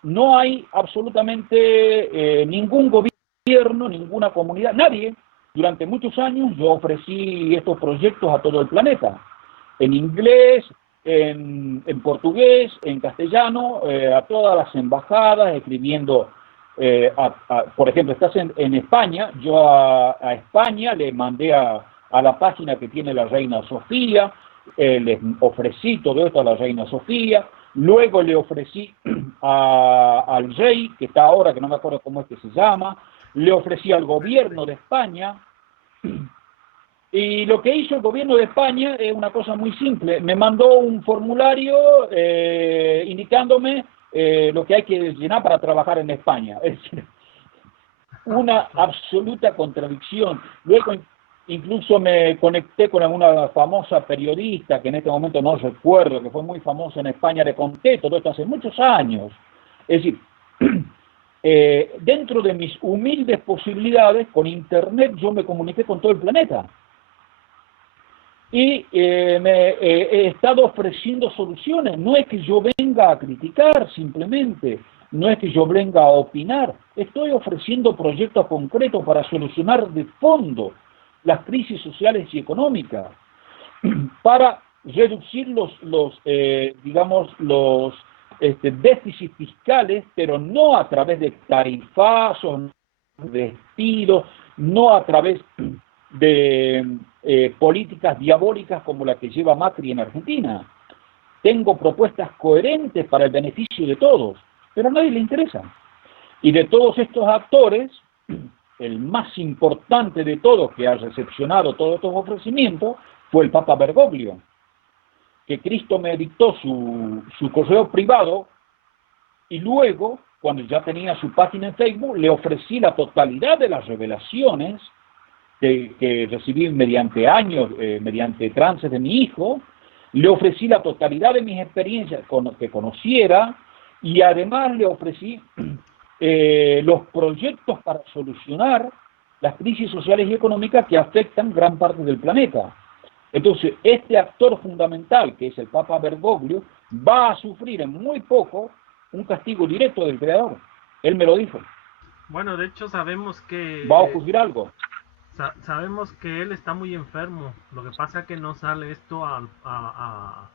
no hay absolutamente ningún gobierno, ninguna comunidad, nadie. Durante muchos años yo ofrecí estos proyectos a todo el planeta, en inglés, en portugués, en castellano, a todas las embajadas, escribiendo, por ejemplo, estás en España, yo a España le mandé a la página que tiene la Reina Sofía, les ofrecí todo esto a la Reina Sofía, luego le ofrecí al rey, que está ahora, que no me acuerdo cómo es que se llama, le ofrecí al gobierno de España. Y lo que hizo el gobierno de España es una cosa muy simple. Me mandó un formulario indicándome lo que hay que llenar para trabajar en España. Es decir, una absoluta contradicción. Luego incluso me conecté con una famosa periodista, que en este momento no recuerdo, que fue muy famosa en España, le conté todo esto hace muchos años. Es decir, dentro de mis humildes posibilidades, con Internet yo me comuniqué con todo el planeta. Y he estado ofreciendo soluciones. No es que yo venga a criticar simplemente, no es que yo venga a opinar, estoy ofreciendo proyectos concretos para solucionar de fondo las crisis sociales y económicas, para reducir los déficits fiscales, pero no a través de tarifazos, de despidos, no a través de políticas diabólicas como la que lleva Macri en Argentina. Tengo propuestas coherentes para el beneficio de todos, pero a nadie le interesa. Y de todos estos actores, el más importante de todos que ha recepcionado todos estos ofrecimientos fue el Papa Bergoglio, que Cristo me dictó su correo privado y luego, cuando ya tenía su página en Facebook, le ofrecí la totalidad de las revelaciones que recibí mediante años, mediante trances de mi hijo, le ofrecí la totalidad de mis experiencias que conociera y además le ofrecí los proyectos para solucionar las crisis sociales y económicas que afectan gran parte del planeta. Entonces, este actor fundamental, que es el Papa Bergoglio, va a sufrir en muy poco un castigo directo del Creador. Él me lo dijo. Bueno, de hecho sabemos que... ¿Va a ocurrir algo? Sabemos que él está muy enfermo. Lo que pasa es que no sale esto a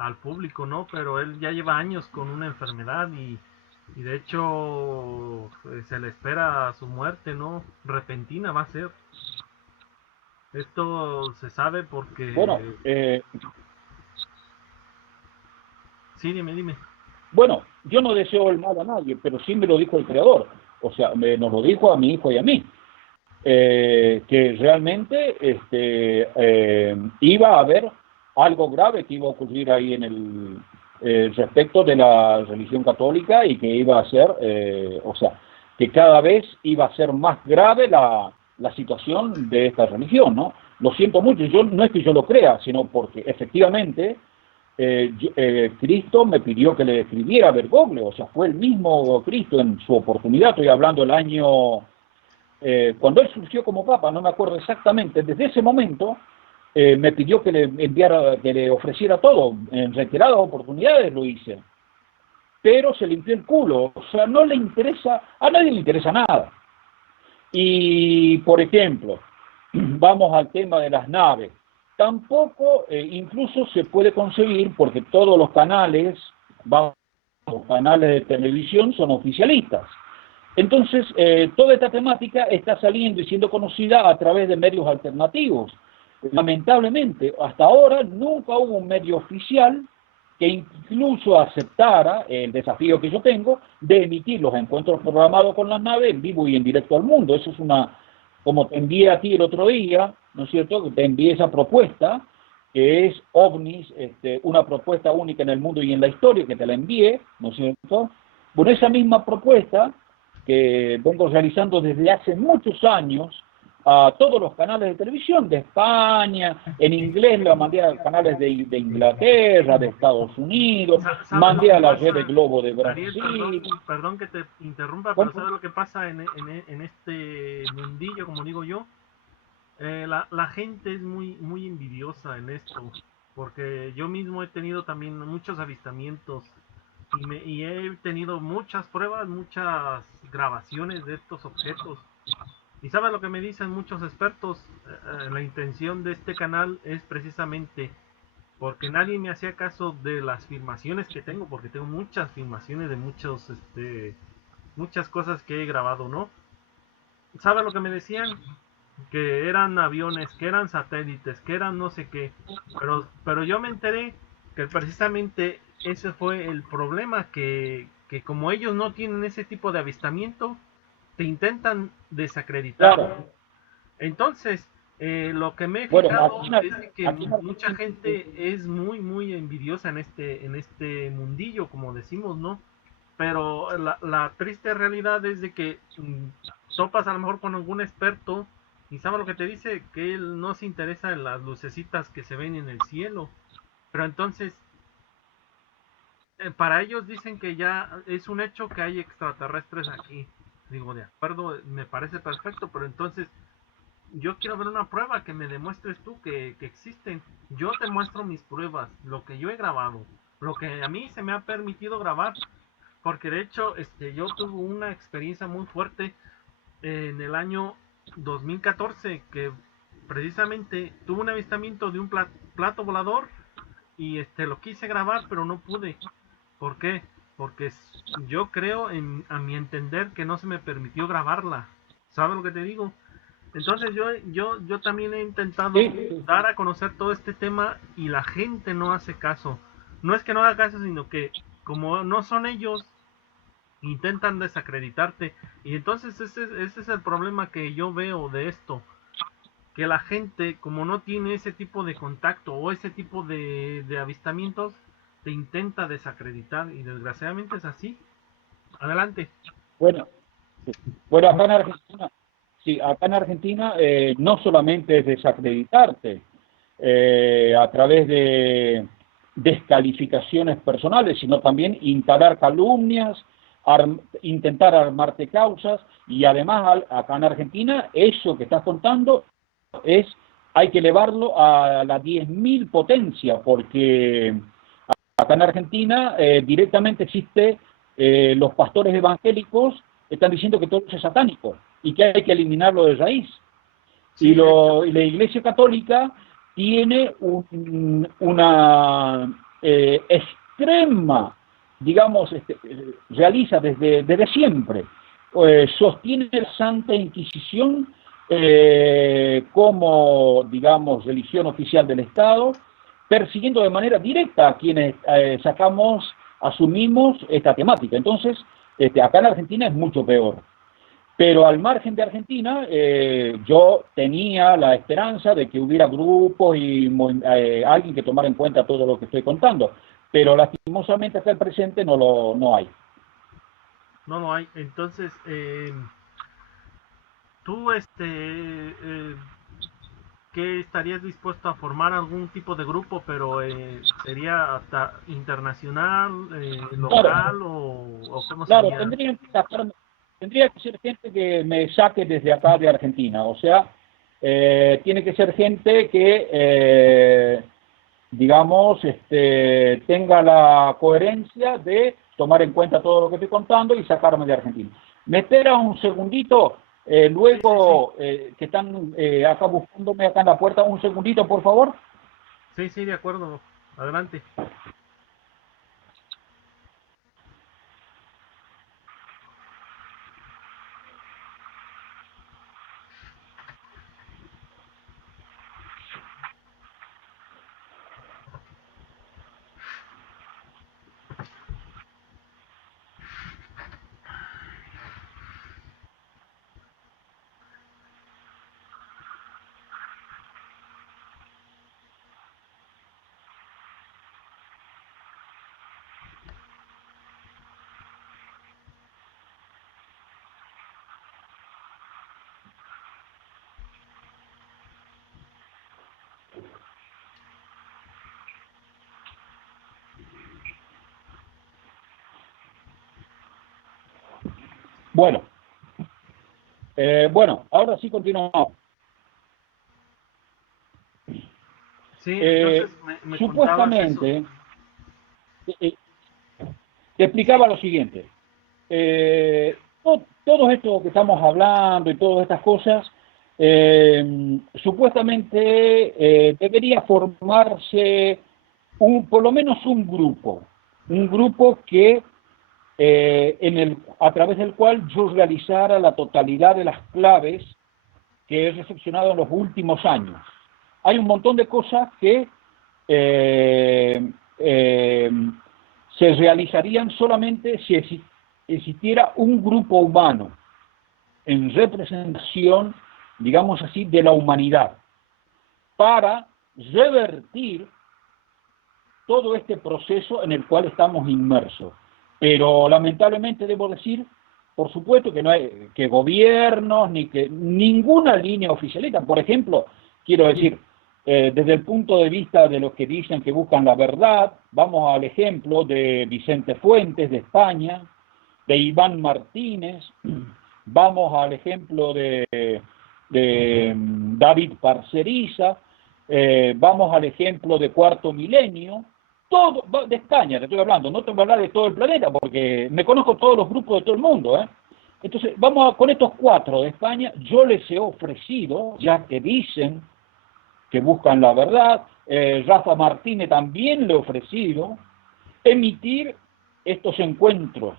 al público, ¿no? Pero él ya lleva años con una enfermedad y de hecho se le espera su muerte, ¿no? Repentina va a ser. Esto se sabe porque... Bueno, Sí, dime. bueno, yo no deseo el mal a nadie, pero sí me lo dijo el Creador. O sea, nos lo dijo a mi hijo y a mí. Que realmente iba a haber algo grave que iba a ocurrir ahí en el respecto de la religión católica y que iba a ser, o sea, que cada vez iba a ser más grave la situación de esta religión, ¿no? Lo siento mucho, yo no es que yo lo crea, sino porque efectivamente Cristo me pidió que le escribiera Bergoglio, o sea, fue el mismo Cristo en su oportunidad, estoy hablando del año cuando él surgió como papa, no me acuerdo exactamente, desde ese momento me pidió que le enviara, que le ofreciera todo, en reiteradas oportunidades lo hice, pero se limpió el culo, o sea, no le interesa, a nadie le interesa nada. Y, por ejemplo, vamos al tema de las naves, tampoco incluso se puede conseguir, porque todos los canales, los canales de televisión son oficialistas. Entonces, toda esta temática está saliendo y siendo conocida a través de medios alternativos. Lamentablemente, hasta ahora nunca hubo un medio oficial que incluso aceptara el desafío que yo tengo de emitir los encuentros programados con las naves en vivo y en directo al mundo. Eso es una, como te envié a ti el otro día, ¿no es cierto?, que te envié esa propuesta, que es OVNIS, una propuesta única en el mundo y en la historia, que te la envié, ¿no es cierto? Bueno, esa misma propuesta que vengo realizando desde hace muchos años a todos los canales de televisión de España, en inglés la mandé a canales de Inglaterra, de Estados Unidos, mandé a la red de Globo de Ariel, Brasil. perdón que te interrumpa, pero ¿Cómo? ¿sabes lo que pasa en este mundillo, como digo yo? La gente es muy envidiosa en esto, porque yo mismo he tenido también muchos avistamientos y he tenido muchas pruebas, muchas grabaciones de estos objetos. ¿Y sabes lo que me dicen muchos expertos? La intención de este canal es precisamente porque nadie me hacía caso de las filmaciones que tengo, porque tengo muchas filmaciones de muchas cosas que he grabado, ¿no? ¿Sabes lo que me decían? Que eran aviones, que eran satélites, que eran no sé qué. Pero yo me enteré que precisamente ese fue el problema, que como ellos no tienen ese tipo de avistamiento, te intentan desacreditar. Claro. Entonces, lo que me he Bueno, fijado es de que aquí mucha gente es muy envidiosa en este mundillo, como decimos, ¿no? Pero la triste realidad es de que topas a lo mejor con algún experto y sabe lo que te dice, que él no se interesa en las lucecitas que se ven en el cielo. Pero entonces, para ellos dicen que ya es un hecho que hay extraterrestres aquí. Digo, de acuerdo, me parece perfecto, pero entonces yo quiero ver una prueba que me demuestres tú que existen. Yo te muestro mis pruebas, lo que yo he grabado, lo que a mí se me ha permitido grabar, porque de hecho yo tuve una experiencia muy fuerte en el año 2014 que precisamente tuve un avistamiento de un plato volador y lo quise grabar pero no pude. ¿Por qué? Porque yo creo a mi entender que no se me permitió grabarla. ¿Sabes lo que te digo? Entonces yo también he intentado dar a conocer todo este tema y la gente no hace caso. No es que no haga caso, sino que como no son ellos, intentan desacreditarte. Y entonces ese es el problema que yo veo de esto. Que la gente, como no tiene ese tipo de contacto o ese tipo de avistamientos, te intenta desacreditar. Y desgraciadamente es así. Adelante. bueno, bueno, acá en Argentina, sí, acá en Argentina no solamente es desacreditarte a través de descalificaciones personales, sino también instalar calumnias, intentar armarte causas, y además acá en Argentina eso que estás contando hay que elevarlo a la 10.000 potencia, porque acá en Argentina directamente existe, los pastores evangélicos están diciendo que todo eso es satánico y que hay que eliminarlo de raíz. Sí, Y la Iglesia Católica tiene una extrema, digamos, realiza desde siempre, sostiene la Santa Inquisición como, digamos, religión oficial del Estado, persiguiendo de manera directa a quienes asumimos esta temática. Entonces, acá en Argentina es mucho peor. Pero al margen de Argentina, yo tenía la esperanza de que hubiera grupos y alguien que tomara en cuenta todo lo que estoy contando. Pero lastimosamente hasta el presente no hay. No lo hay. Entonces, tú, ¿qué estarías dispuesto a formar algún tipo de grupo, pero sería hasta internacional, local Claro, o cómo claro, sería? tendría que ser gente que me saque desde acá de Argentina. O sea, tiene que ser gente que, digamos, tenga la coherencia de tomar en cuenta todo lo que estoy contando y sacarme de Argentina. ¿Me espera un segundito? Sí, sí, sí. Luego que están acá buscándome acá en la puerta, un segundito, por favor. Sí, sí, de acuerdo. Adelante. Bueno, ahora sí continuamos. Sí, Eh, entonces me contabas eso. Supuestamente, eh, te explicaba lo siguiente. Todo esto que estamos hablando y todas estas cosas, supuestamente debería formarse por lo menos un grupo que a través del cual yo realizara la totalidad de las claves que he reflexionado en los últimos años. Hay un montón de cosas que eh, eh, se realizarían solamente si existiera un grupo humano en representación, digamos así, de la humanidad, para revertir todo este proceso en el cual estamos inmersos. Pero lamentablemente debo decir, por supuesto que no hay que gobiernos ni que ninguna línea oficialista. Por ejemplo, quiero decir, desde el punto de vista de los que dicen que buscan la verdad, vamos al ejemplo de Vicente Fuentes de España, de Iván Martínez, vamos al ejemplo de David Parceriza, vamos al ejemplo de Cuarto Milenio, todo de España, te estoy hablando, no te voy a hablar de todo el planeta porque me conozco todos los grupos de todo el mundo, ¿eh? Entonces, con estos 4 de España, yo les he ofrecido, ya que dicen que buscan la verdad, Rafa Martínez también le he ofrecido, emitir estos encuentros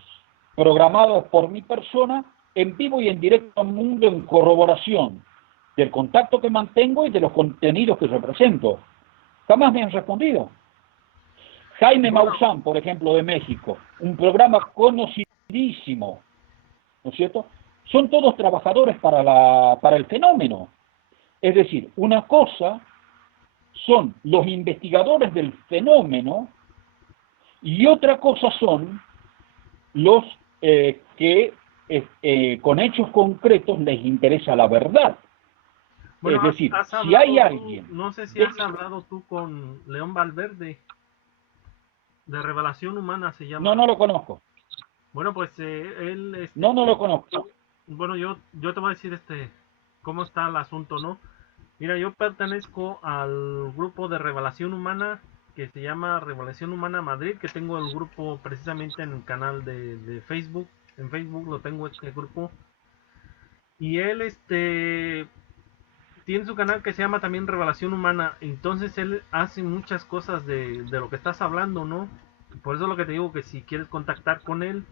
programados por mi persona en vivo y en directo al mundo en corroboración del contacto que mantengo y de los contenidos que represento. Jamás me han respondido. Jaime Bueno, Maussan, por ejemplo, de México, un programa conocidísimo, ¿no es cierto? Son todos trabajadores para el fenómeno. Es decir, una cosa son los investigadores del fenómeno y otra cosa son los que con hechos concretos les interesa la verdad. bueno, Es decir, has si hay hablado tú, alguien no sé si de... has hablado tú con León Valverde, de Revelación Humana se llama. No lo conozco. Bueno, pues él, No lo conozco. bueno, yo te voy a decir cómo está el asunto, ¿no? Mira, yo pertenezco al grupo de Revelación Humana que se llama Revelación Humana Madrid, que tengo el grupo precisamente en el canal de Facebook. En Facebook lo tengo este grupo. Y él, tiene su canal que se llama también Revelación Humana. Entonces él hace muchas cosas de lo que estás hablando, ¿no? Por eso es lo que te digo, que si quieres contactar con él,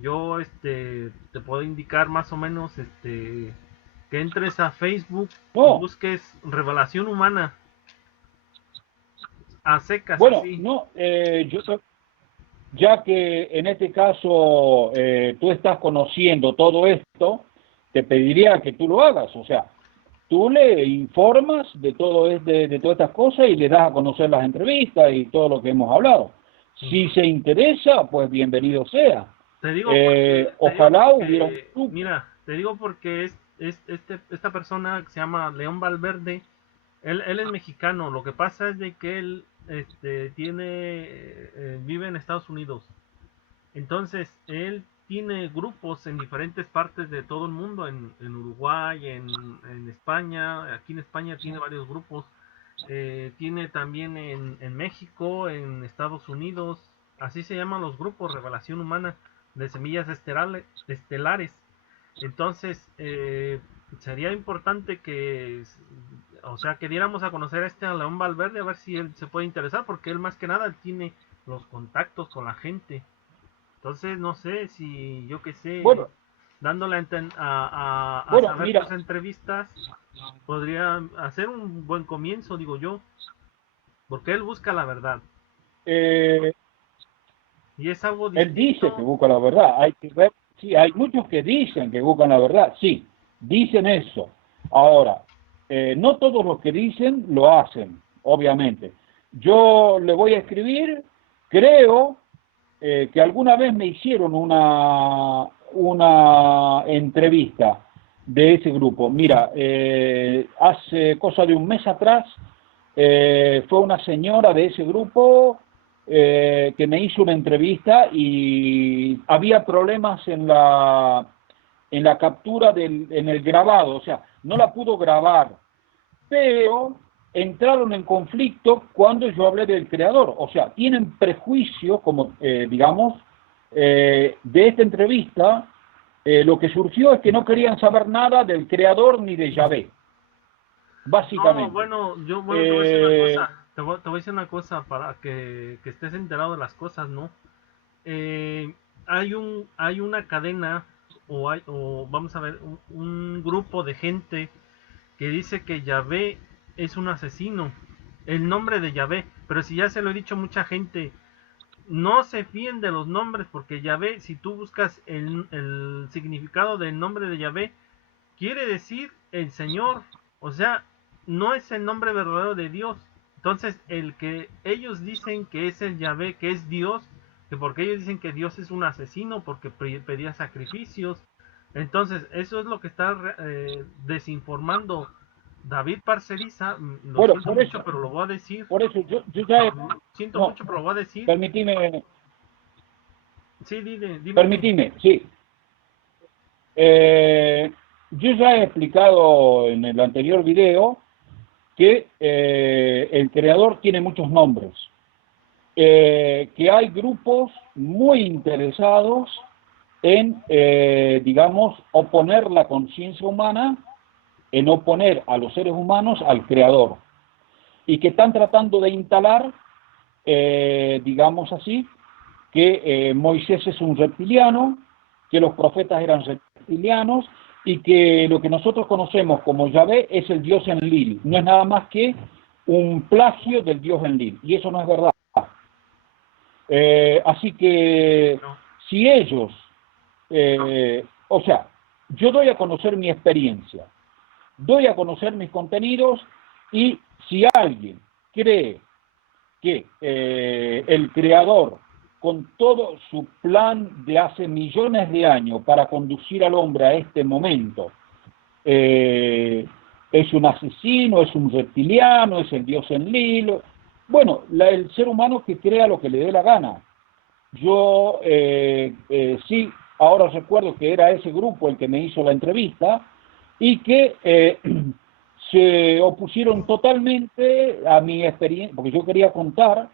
yo te puedo indicar más o menos que entres a Facebook y No, busques Revelación Humana a secas, bueno, así. no, ya que en este caso tú estás conociendo todo esto, te pediría que tú lo hagas, o sea, tú le informas de todo de todas estas cosas y le das a conocer las entrevistas y todo lo que hemos hablado. Si se interesa, pues bienvenido sea. Te digo porque, Ojalá hubiera un grupo. mira, te digo porque esta persona que se llama León Valverde, él es mexicano. Lo que pasa es de que él vive en Estados Unidos. Entonces, él tiene grupos en diferentes partes de todo el mundo, en Uruguay, en España. Aquí en España tiene varios grupos. Tiene también en México, en Estados Unidos. Así se llaman los grupos, Revelación Humana de Semillas Estelares. Entonces, sería importante que, o sea, que diéramos a conocer a León Valverde, a ver si él se puede interesar, porque él más que nada tiene los contactos con la gente. Entonces, no sé si, yo qué sé, Bueno, dándole a bueno, saber mira, tus entrevistas, podría hacer un buen comienzo, digo yo, porque él busca la verdad. eh, Y es algo él dice que distinto. busca la verdad. Hay que ver, sí, hay muchos que dicen que buscan la verdad, sí, dicen eso. Ahora, no todos los que dicen lo hacen, obviamente. Yo le voy a escribir, creo que alguna vez me hicieron una entrevista de ese grupo. Mira, hace cosa de un mes atrás fue una señora de ese grupo que me hizo una entrevista y había problemas en la captura en el grabado, o sea, no la pudo grabar, pero entraron en conflicto cuando yo hablé del creador, o sea, tienen prejuicio, como digamos, de esta entrevista, lo que surgió es que no querían saber nada del creador ni de Yahvé, No, básicamente. bueno, te voy a decir una cosa, te voy a decir una cosa para que estés enterado de las cosas, ¿no? Hay una cadena o vamos a ver, un grupo de gente que dice que Yahvé es un asesino, el nombre de Yahvé, pero si ya se lo he dicho a mucha gente, no se fíen de los nombres porque Yahvé, si tú buscas el significado del nombre de Yahvé, quiere decir el Señor, o sea, no es el nombre verdadero de Dios. Entonces, el que ellos dicen que es el Yahvé, que es Dios, que porque ellos dicen que Dios es un asesino porque pedía sacrificios, entonces eso es lo que está desinformando David Parceriza. Lo Bueno, siento mucho, pero lo voy a decir. por eso yo ya Siento no, mucho, pero lo voy a decir. permitime, Sí, dime tú. permitime, sí. Yo ya he explicado en el anterior video que el creador tiene muchos nombres, que hay grupos muy interesados en, digamos, oponer la conciencia humana, en oponer a los seres humanos al creador, y que están tratando de instalar, digamos así, que Moisés es un reptiliano, que los profetas eran reptilianos, y que lo que nosotros conocemos como Yahvé es el Dios Enlil, no es nada más que un plagio del Dios Enlil, y eso no es verdad. Así que No. si ellos, o sea, yo doy a conocer mi experiencia, doy a conocer mis contenidos, y si alguien cree que el creador, con todo su plan de hace millones de años para conducir al hombre a este momento, es un asesino, es un reptiliano, es el dios Enlil, bueno, el ser humano que crea lo que le dé la gana. Yo sí, ahora recuerdo que era ese grupo el que me hizo la entrevista y que se opusieron totalmente a mi experiencia, porque yo quería contar,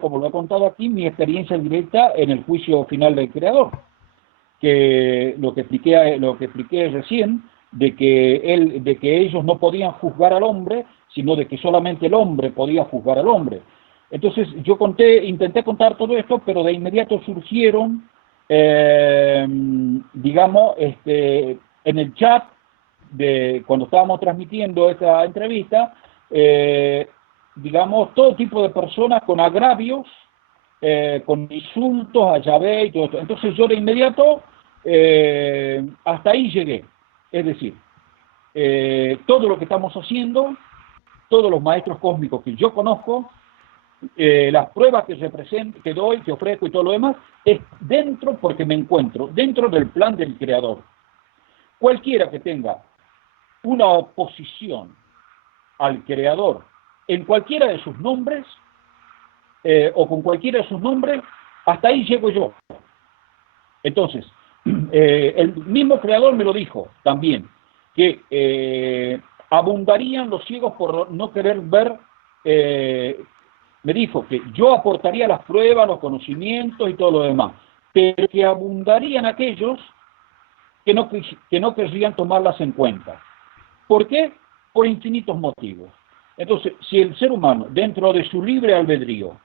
como lo he contado aquí, mi experiencia directa en el juicio final del creador, que lo que expliqué recién, de que ellos no podían juzgar al hombre, sino de que solamente el hombre podía juzgar al hombre. Entonces yo intenté contar todo esto, pero de inmediato surgieron, digamos, en el chat, cuando estábamos transmitiendo esta entrevista, digamos, todo tipo de personas con agravios, con insultos a Yahvé y todo esto. Entonces yo de inmediato hasta ahí llegué. Es decir, todo lo que estamos haciendo, todos los maestros cósmicos que yo conozco, las pruebas que represento, que doy, que ofrezco y todo lo demás, es dentro, porque me encuentro dentro del plan del Creador. Cualquiera que tenga una oposición al Creador en cualquiera de sus nombres, o con cualquiera de sus nombres, hasta ahí llego yo. Entonces, el mismo Creador me lo dijo también, que abundarían los ciegos por no querer ver. Me dijo que yo aportaría las pruebas, los conocimientos y todo lo demás, pero que abundarían aquellos que no querrían tomarlas en cuenta. ¿Por qué? Por infinitos motivos. Entonces, si el ser humano, dentro de su libre albedrío,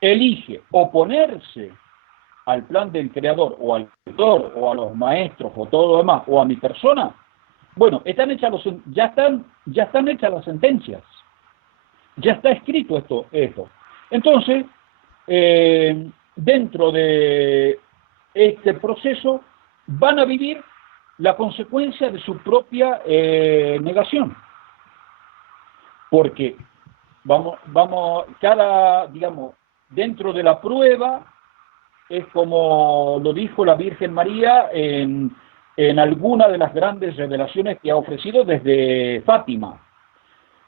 elige oponerse al plan del Creador, o al Creador, o a los maestros, o todo lo demás, o a mi persona, bueno, ya están hechas las sentencias. Ya está escrito esto. Entonces, dentro de este proceso, van a vivir la consecuencia de su propia negación. Porque digamos, dentro de la prueba, es como lo dijo la Virgen María en alguna de las grandes revelaciones que ha ofrecido desde Fátima.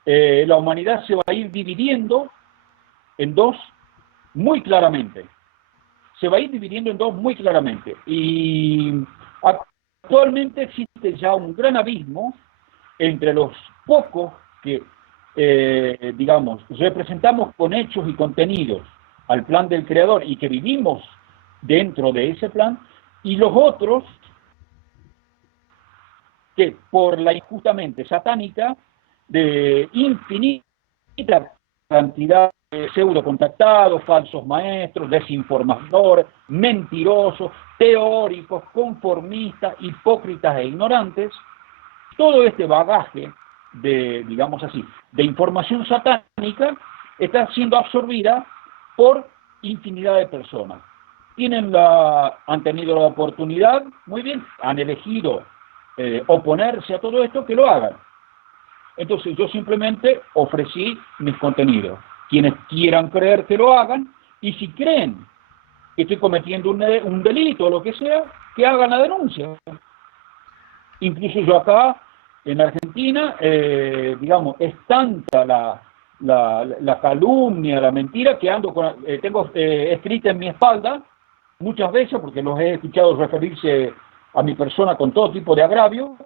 La humanidad se va a ir dividiendo en dos muy claramente. Se va a ir dividiendo en dos muy claramente. Y actualmente existe ya un gran abismo entre los pocos que, digamos, representamos con hechos y contenidos al plan del Creador y que vivimos dentro de ese plan, y los otros que por la injustamente satánica de infinita cantidad de pseudo contactados, falsos maestros, desinformadores, mentirosos, teóricos, conformistas, hipócritas e ignorantes, todo este bagaje de, digamos así, de información satánica está siendo absorbida por infinidad de personas. Han tenido la oportunidad, muy bien, han elegido oponerse a todo esto, que lo hagan. Entonces yo simplemente ofrecí mis contenidos. Quienes quieran creer, que lo hagan, y si creen que estoy cometiendo un delito o lo que sea, que hagan la denuncia. Incluso yo acá, en Argentina, digamos, es tanta la calumnia, la mentira, que tengo escrita en mi espalda muchas veces, porque los he escuchado referirse a mi persona con todo tipo de agravio.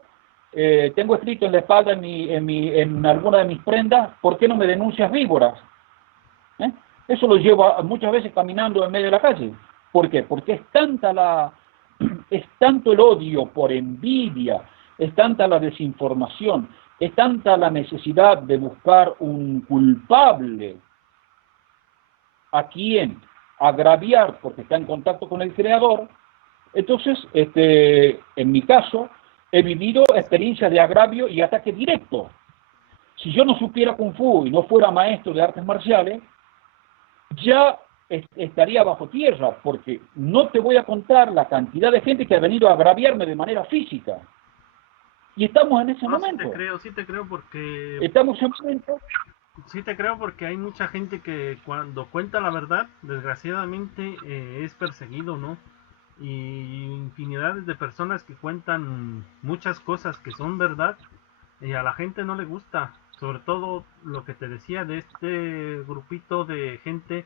Tengo escrito en la espalda, en alguna de mis prendas: ¿por qué no me denuncias víboras? Eso lo llevo muchas veces caminando en medio de la calle. ¿Por qué? Porque es tanto el odio por envidia, es tanta la desinformación, es tanta la necesidad de buscar un culpable a quien agraviar porque está en contacto con el Creador. Entonces, en mi caso, he vivido experiencias de agravio y ataque directo. Si yo no supiera Kung Fu y no fuera maestro de artes marciales, ya estaría bajo tierra, porque no te voy a contar la cantidad de gente que ha venido a agraviarme de manera física. Y estamos en ese momento. Sí te creo porque... Estamos en ese momento. Sí te creo porque hay mucha gente que cuando cuenta la verdad, desgraciadamente es perseguido, ¿no? Y infinidades de personas que cuentan muchas cosas que son verdad y a la gente no le gusta. Sobre todo lo que te decía de este grupito de gente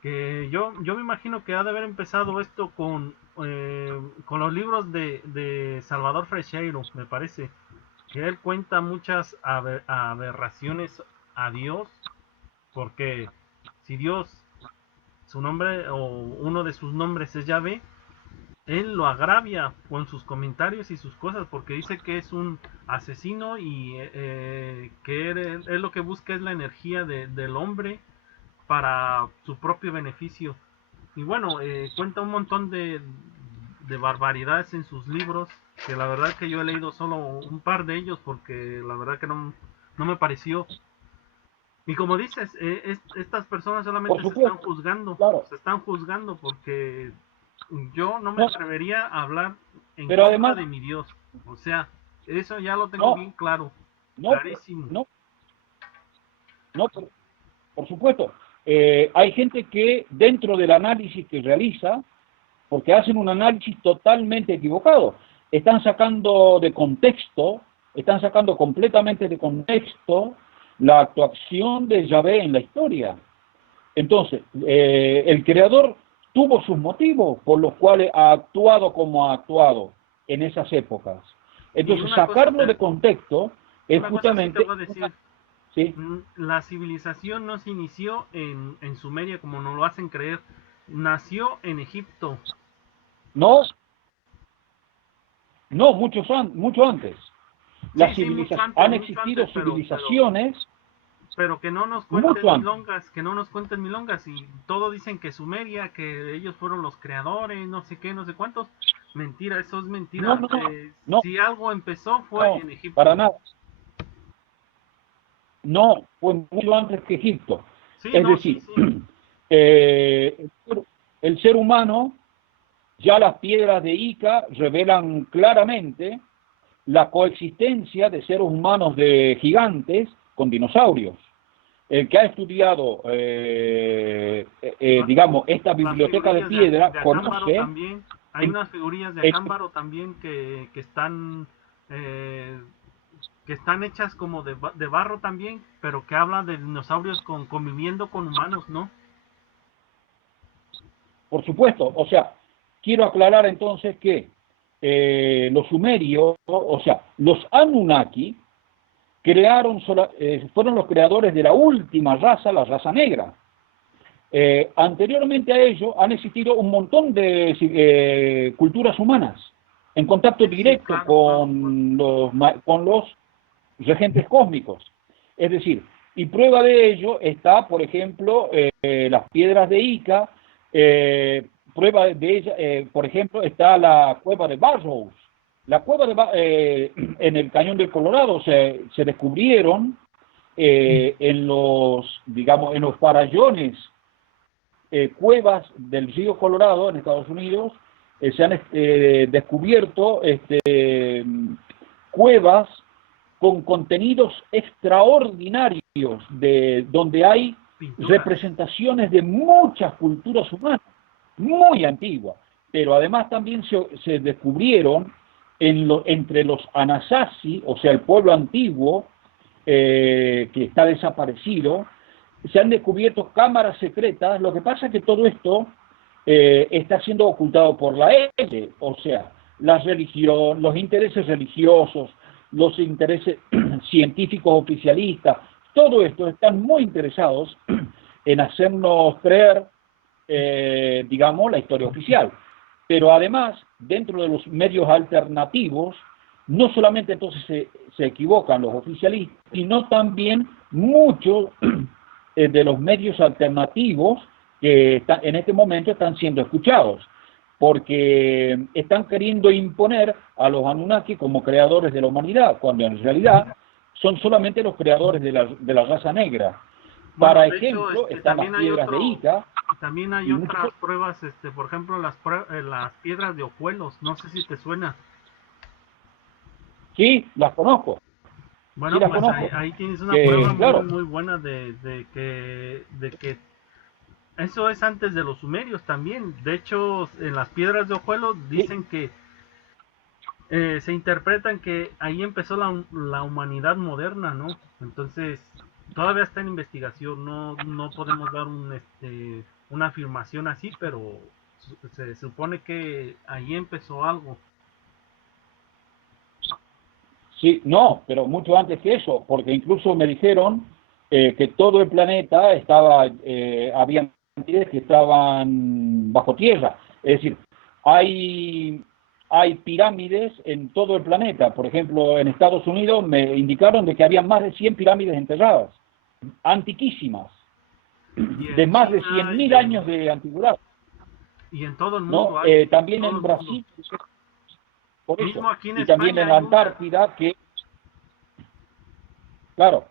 que yo me imagino que ha de haber empezado esto con los libros de Salvador Freixeiro, me parece, que él cuenta muchas aberraciones a Dios, porque si Dios, su nombre o uno de sus nombres es Yahvé, él lo agravia con sus comentarios y sus cosas, porque dice que es un asesino y que él lo que busca es la energía del hombre para su propio beneficio. Y bueno, cuenta un montón de barbaridades en sus libros, que la verdad que yo he leído solo un par de ellos porque la verdad que no me pareció. Y como dices, estas personas solamente Por supuesto, claro. se están juzgando porque yo no me No, atrevería a hablar en pero contra además, de mi Dios. O sea, eso ya lo tengo no, bien claro, no, clarísimo. no, no, por supuesto. Hay gente que dentro del análisis que realiza, porque hacen un análisis totalmente equivocado, están sacando de contexto, están sacando completamente de contexto la actuación de Yahvé en la historia. Entonces, el creador tuvo sus motivos por los cuales ha actuado como ha actuado en esas épocas. Y Entonces, sacarlo de contexto es una cosa sí te justamente... voy a decir, ¿sí? la civilización no se inició en Sumeria como nos lo hacen creer, nació en Egipto. No, no, mucho antes. Sí, sí, mucho Han mucho existido antes, civilizaciones pero que no nos cuenten mucho antes. milongas, que no nos cuenten milongas. Y todos dicen que Sumeria, que ellos fueron los creadores, no sé qué, no sé cuántos. Mentira, eso es No, mentira. no, no, Si algo empezó fue no, en para Egipto. nada. No, fue mucho antes que Egipto. Sí, Es no, sí, decir, sí. eh, el ser humano, ya las piedras de Ica revelan claramente la coexistencia de seres humanos de gigantes con dinosaurios. El que ha estudiado, La- digamos, esta las biblioteca de figurillas piedra, de Acámbaro conoce, también. Hay en- unas figurillas de en- Acámbaro también eh, que están hechas como de barro también, pero que hablan de dinosaurios conviviendo con humanos, ¿no? por supuesto, o sea, quiero aclarar entonces que los sumerios, o sea, los Anunnaki, fueron los creadores de la última raza, la raza negra. Anteriormente a ello han existido un montón de culturas humanas en contacto Sí, sí, directo claro, claro, claro. con los regentes cósmicos. Es decir, y prueba de ello está, por ejemplo, las piedras de Ica, prueba de ella, por ejemplo, está la cueva de Barrows. La cueva en el Cañón del Colorado se descubrieron en los, digamos, en los farallones, cuevas del río Colorado en Estados Unidos, se han descubierto cuevas con contenidos extraordinarios donde hay Pinturas. representaciones de muchas culturas humanas, muy antiguas, pero además también se descubrieron entre los Anasazi, o sea, el pueblo antiguo que está desaparecido, se han descubierto cámaras secretas. Lo que pasa es que todo esto está siendo ocultado por la élite, o sea, la religión, los intereses religiosos, los intereses científicos oficialistas, todo esto están muy interesados en hacernos creer, digamos, la historia oficial. Pero además, dentro de los medios alternativos, no solamente entonces se equivocan los oficialistas, sino también muchos de los medios alternativos que en este momento están siendo escuchados, porque están queriendo imponer a los Anunnaki como creadores de la humanidad, cuando en realidad son solamente los creadores de la raza negra. Bueno, Para de hecho, ejemplo, están las piedras de Ica. también hay Y muchos, otras pruebas, por ejemplo, las piedras de Ojuelos, no sé si te suena. sí, las conozco, sí Bueno, las pues conozco. ahí tienes una prueba Que, muy claro, muy buena de que eso es antes de los sumerios también. De hecho, en las piedras de Ojuelos sí, dicen que se interpretan que ahí empezó la humanidad moderna, ¿no? Entonces, todavía está en investigación, no podemos dar una afirmación así, pero se supone que ahí empezó algo. sí, no, pero mucho antes que eso, porque incluso me dijeron que todo el planeta había entidades que estaban bajo tierra. Es decir, hay pirámides en todo el planeta. Por ejemplo, en Estados Unidos me indicaron de que había más de 100 pirámides enterradas, antiquísimas, de más de 100.000 años de antigüedad. Y en todo el ¿No? mundo hay. También en Brasil, por eso, Mismo aquí en y también España en la hay una. Antártida, que, claro.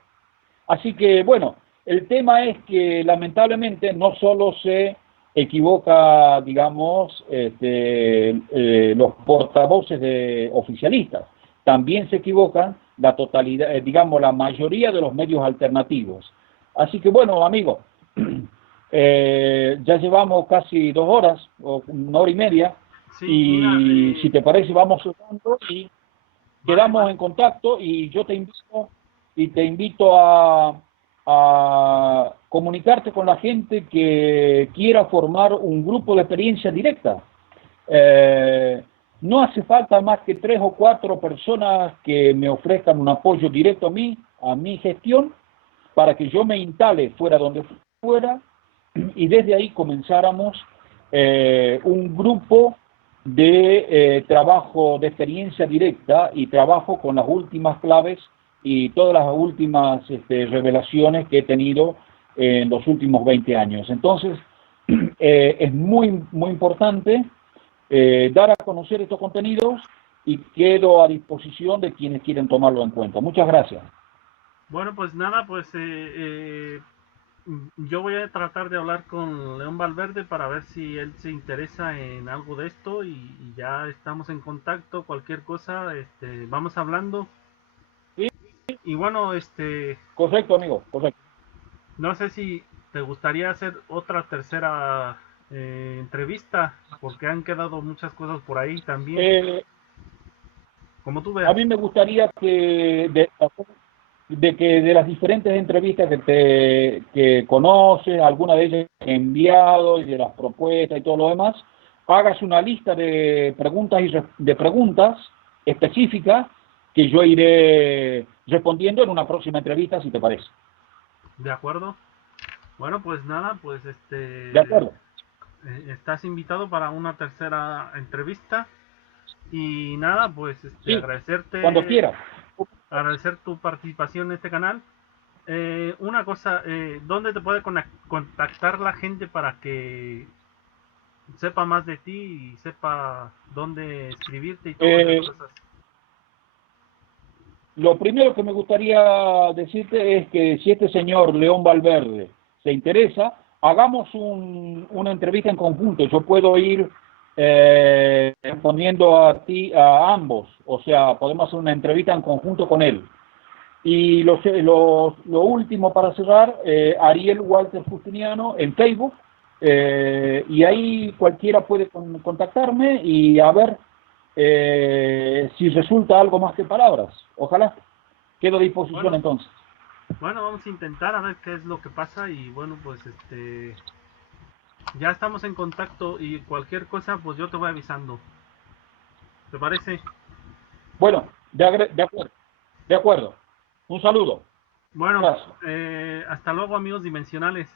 Así que, bueno, el tema es que lamentablemente no solo se equivoca, digamos, los portavoces de oficialistas, también se equivocan la totalidad, digamos, la mayoría de los medios alternativos. Así que, bueno, amigos, ya llevamos casi 2 horas, o 1 hora y media, Sí, mira, y si te parece vamos cerrando y quedamos vale. en contacto, y yo te invito a comunicarte con la gente que quiera formar un grupo de experiencia directa. No hace falta más que 3 o 4 personas que me ofrezcan un apoyo directo a mi gestión, para que yo me instale fuera donde fuera, y desde ahí comenzáramos un grupo de trabajo de experiencia directa y trabajo con las últimas claves y todas las últimas revelaciones que he tenido en los últimos 20 años. Entonces, es muy, muy importante dar a conocer estos contenidos, y quedo a disposición de quienes quieren tomarlo en cuenta. Muchas gracias. Bueno, pues nada, pues yo voy a tratar de hablar con León Valverde para ver si él se interesa en algo de esto y ya estamos en contacto. Cualquier cosa, vamos hablando. Sí, Y bueno, correcto, amigo, correcto. no sé si te gustaría hacer otra tercera entrevista, porque han quedado muchas cosas por ahí también, Eh, como tú a veas. mí me gustaría que de las diferentes entrevistas que conoces, alguna de ellas he enviado, y de las propuestas y todo lo demás, hagas una lista de preguntas de preguntas específicas que yo iré respondiendo en una próxima entrevista, si te parece. ¿De acuerdo? Bueno, pues nada, pues ¿De acuerdo? estás invitado para una tercera entrevista. Y nada, pues Sí, cuando quieras. agradecer tu participación en este canal. Una cosa, ¿dónde te puede contactar la gente para que sepa más de ti y sepa dónde escribirte y todas Eh, esas cosas? Lo primero que me gustaría decirte es que si este señor León Valverde se interesa, hagamos una entrevista en conjunto. Yo puedo ir respondiendo a ambos, o sea, podemos hacer una entrevista en conjunto con él. Y lo último para cerrar, Ariel Walter Justiniano en Facebook, y ahí cualquiera puede contactarme y a ver si resulta algo más que palabras. Ojalá. Quedo a disposición Bueno, entonces. bueno, vamos a intentar a ver qué es lo que pasa y bueno, pues ya estamos en contacto y cualquier cosa, pues yo te voy avisando. ¿Te parece? Bueno, de acuerdo. De acuerdo. Un saludo. Un Bueno, abrazo. hasta luego amigos dimensionales.